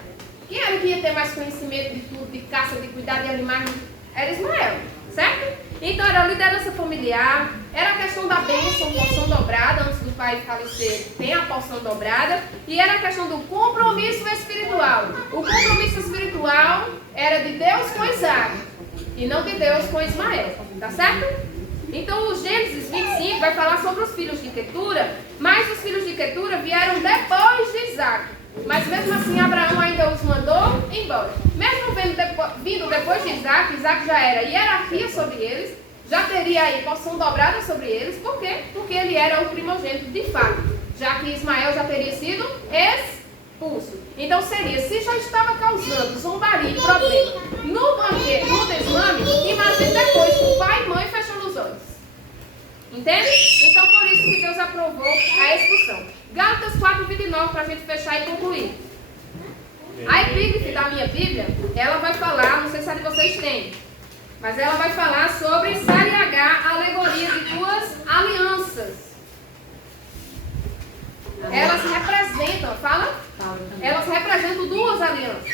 Quem era que ia ter mais conhecimento de tudo, de caça, de cuidar de animais? Era Ismael, certo? Então era a liderança familiar, era a questão da bênção, porção dobrada, antes do pai falecer, tem a porção dobrada, e era a questão do compromisso espiritual. O compromisso espiritual era de Deus com Isaac, e não de Deus com Ismael, tá certo? Então o Gênesis 25 vai falar sobre os filhos de Quetura, mas os filhos de Quetura vieram depois de Isaac. Mas mesmo assim Abraão ainda os mandou embora. Mesmo vindo depois de Isaac, Isaac já era hierarquia sobre eles, já teria aí porção dobrada sobre eles. Por quê? Porque ele era o primogênito de fato, já que Ismael já teria sido expulso. Então seria, se já estava causando zombaria e problema no banquete, no desmame, imagine depois com pai e mãe fechando os olhos. Entende? Então por isso que Deus aprovou a expulsão. Gálatas 4:29 para a gente fechar e concluir. A epígrafe da minha Bíblia, ela vai falar, não sei se a de vocês tem, mas ela vai falar sobre Sara e Agar, a alegoria de 2 alianças. Elas representam, fala? Elas representam 2 alianças.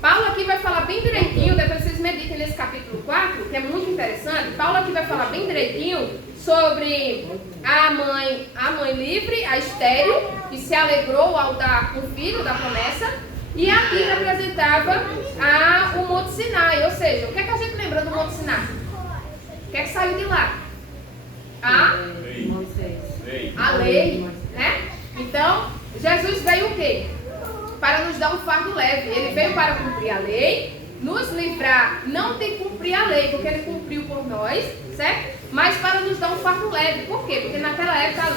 Paulo aqui vai falar bem direitinho, depois vocês meditem nesse capítulo 4, que é muito interessante. Paulo aqui vai falar bem direitinho sobre a mãe livre, a estéril, que se alegrou ao dar um filho da promessa, e aqui representava o Monte Sinai. Ou seja, o que é que a gente lembra do Monte Sinai? O que é que saiu de lá? A lei, né? Então, Jesus veio o quê? Para nos dar um fardo leve. Ele veio para cumprir a lei, nos livrar não de cumprir a lei, porque ele cumpriu por nós, certo? Mas para nos dar um fardo leve. Por quê? Porque naquela época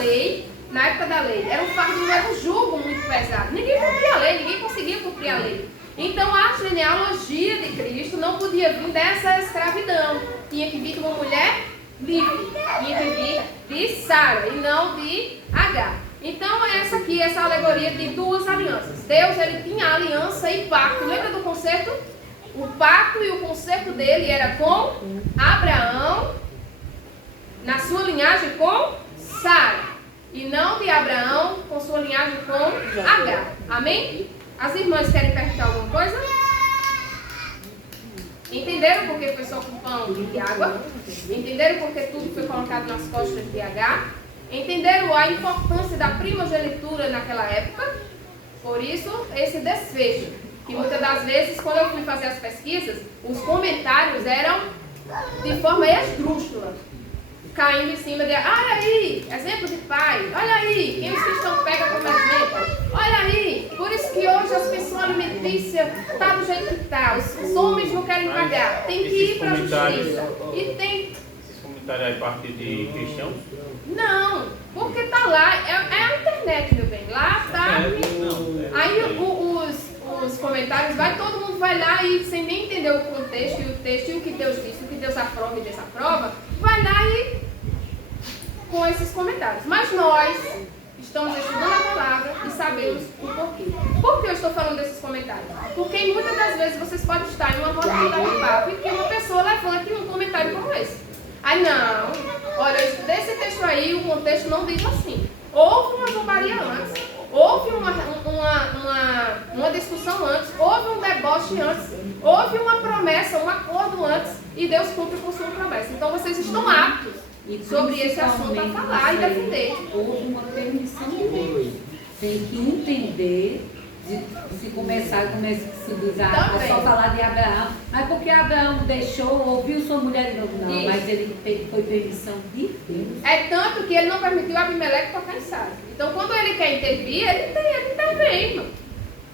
na época da lei, era um fardo, era um jugo muito pesado. Ninguém cumpria a lei, ninguém conseguia cumprir a lei. Então a genealogia de Cristo não podia vir dessa escravidão. Tinha que vir de uma mulher livre. Tinha que vir de Sara e não de Agar. Então essa aqui, essa alegoria de 2 alianças. Deus, ele tinha aliança e pacto. Lembra do concerto? O pacto e o concerto dele era com Abraão, na sua linhagem com Sara, e não de Abraão com sua linhagem com Agar. Amém? As irmãs querem perguntar alguma coisa? Entenderam por que foi só com pão e água? Entenderam por que tudo foi colocado nas costas de Agar? Entenderam a importância da primogenitura naquela época? Por isso, esse desfecho. Que muitas das vezes, quando eu fui fazer as pesquisas, os comentários eram de forma esdrúxula, caindo em cima de, olha aí, exemplo de pai, olha aí, quem os cristãos pegam como exemplo, olha aí, por isso que hoje as pensões alimentícias está do jeito que está, os homens não querem pagar, tem que ir para a justiça. E tem... Esses comentários aí partir de cristãos? Não, porque está lá, é a internet, meu bem, lá está. Aí os comentários, todo mundo vai lá e sem nem entender o contexto e o texto e o que Deus disse, o que Deus aprova e desaprova, vai lá e com esses comentários. Mas nós estamos estudando a palavra e sabemos o porquê. Por que eu estou falando desses comentários? Porque muitas das vezes vocês podem estar em uma roda de papo e que uma pessoa levante um comentário como esse. Aí não, olha, eu estudei esse texto aí, o contexto não diz assim. Houve uma zombaria antes, houve uma discussão antes, houve um deboche antes, houve uma promessa, um acordo antes, e Deus cumpre com sua promessa. Então vocês estão aptos E sobre esse assunto a falar e defender. Houve uma permissão de Deus. Tem que entender, se começar, como se diz, a só falar de Abraão. Mas porque Abraão deixou, ouviu sua mulher de novo? Não, Isso. mas ele foi permissão de Deus. É tanto que ele não permitiu Abimeleque tocar em Sara. Então quando ele quer intervir, ele intervém, irmão.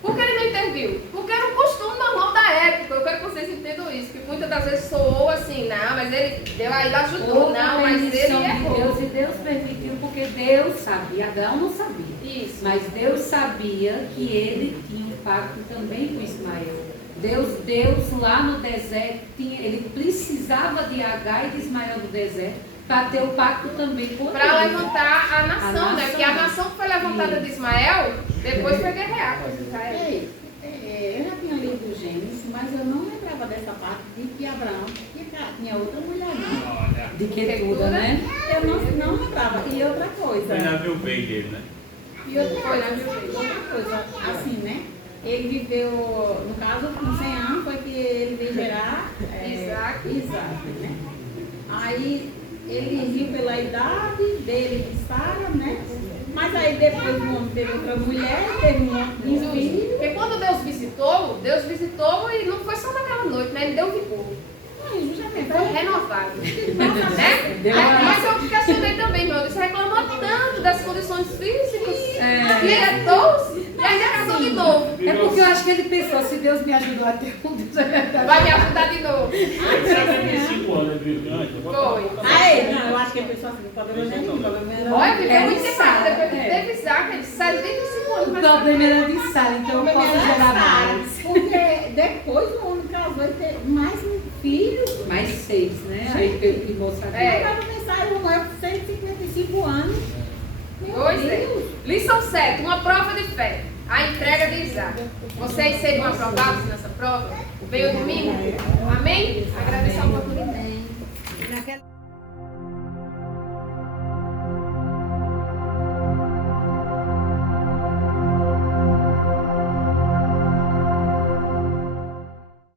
Por que ele não interviu? Porque era um costume normal da época. Eu quero que vocês entendam isso. Que muitas das vezes soou assim, não, mas ele deu aí, ajudou. Houve Não, mas ele permissão de errou. Deus e Deus permitiu porque Deus sabia. Abraão não sabia. Isso. Mas Deus sabia que ele tinha um pacto também com Ismael. Deus lá no deserto, ele precisava de Agar e de Ismael no deserto para ter o pacto também com Para ele. levantar a nação, né? nação. Porque a nação que foi levantada de Ismael, depois foi guerrear com Israel. Eu já tinha lido Gênesis, mas eu não lembrava dessa parte de que Abraão tinha outra mulher, não. Olha, De que tudo, né? Eu não lembrava. E outra coisa. Foi na viu bem dele, né? E outra coisa, assim, né? Ele viveu, no caso, com 100 anos, foi que ele veio gerar Isaac. Isaac, né? Aí ele riu pela idade dele de Sara, né? Mas aí depois o homem teve outra mulher, teve um filho. Porque quando Deus visitou e não foi só naquela noite, né? Ele deu vigor. Justamente. Foi renovado. Nossa, Né? Deu Aí, uma- mas eu questionei também, meu Deus, você reclamou tanto das condições físicas, É. que é doce, e aí já casou de novo. É porque eu acho que ele pensou, se Deus me ajudou até um Deus é verdade. Vai me ajudar de novo. ele já tem 5 anos, né? Foi. Não, eu acho que a pessoa assim, o problema não é nenhum, o problema era... Olha, viveu É muito de tempo, Sara, depois que é. teve Isaac, ele 75 anos. O mas- problema era de Sara, então eu posso gerar mais. Porque depois o homem casou e teve mais um filho. Mais 6, né? Aí pelo que moça viu. É. Para pensar, o homem com 155 anos. Meu Pois é. Deus. Lição 7, uma prova de fé. A entrega de Isaac. Vocês seriam aprovados nessa prova? Veio domingo? Amém? Agradeço a oportunidade.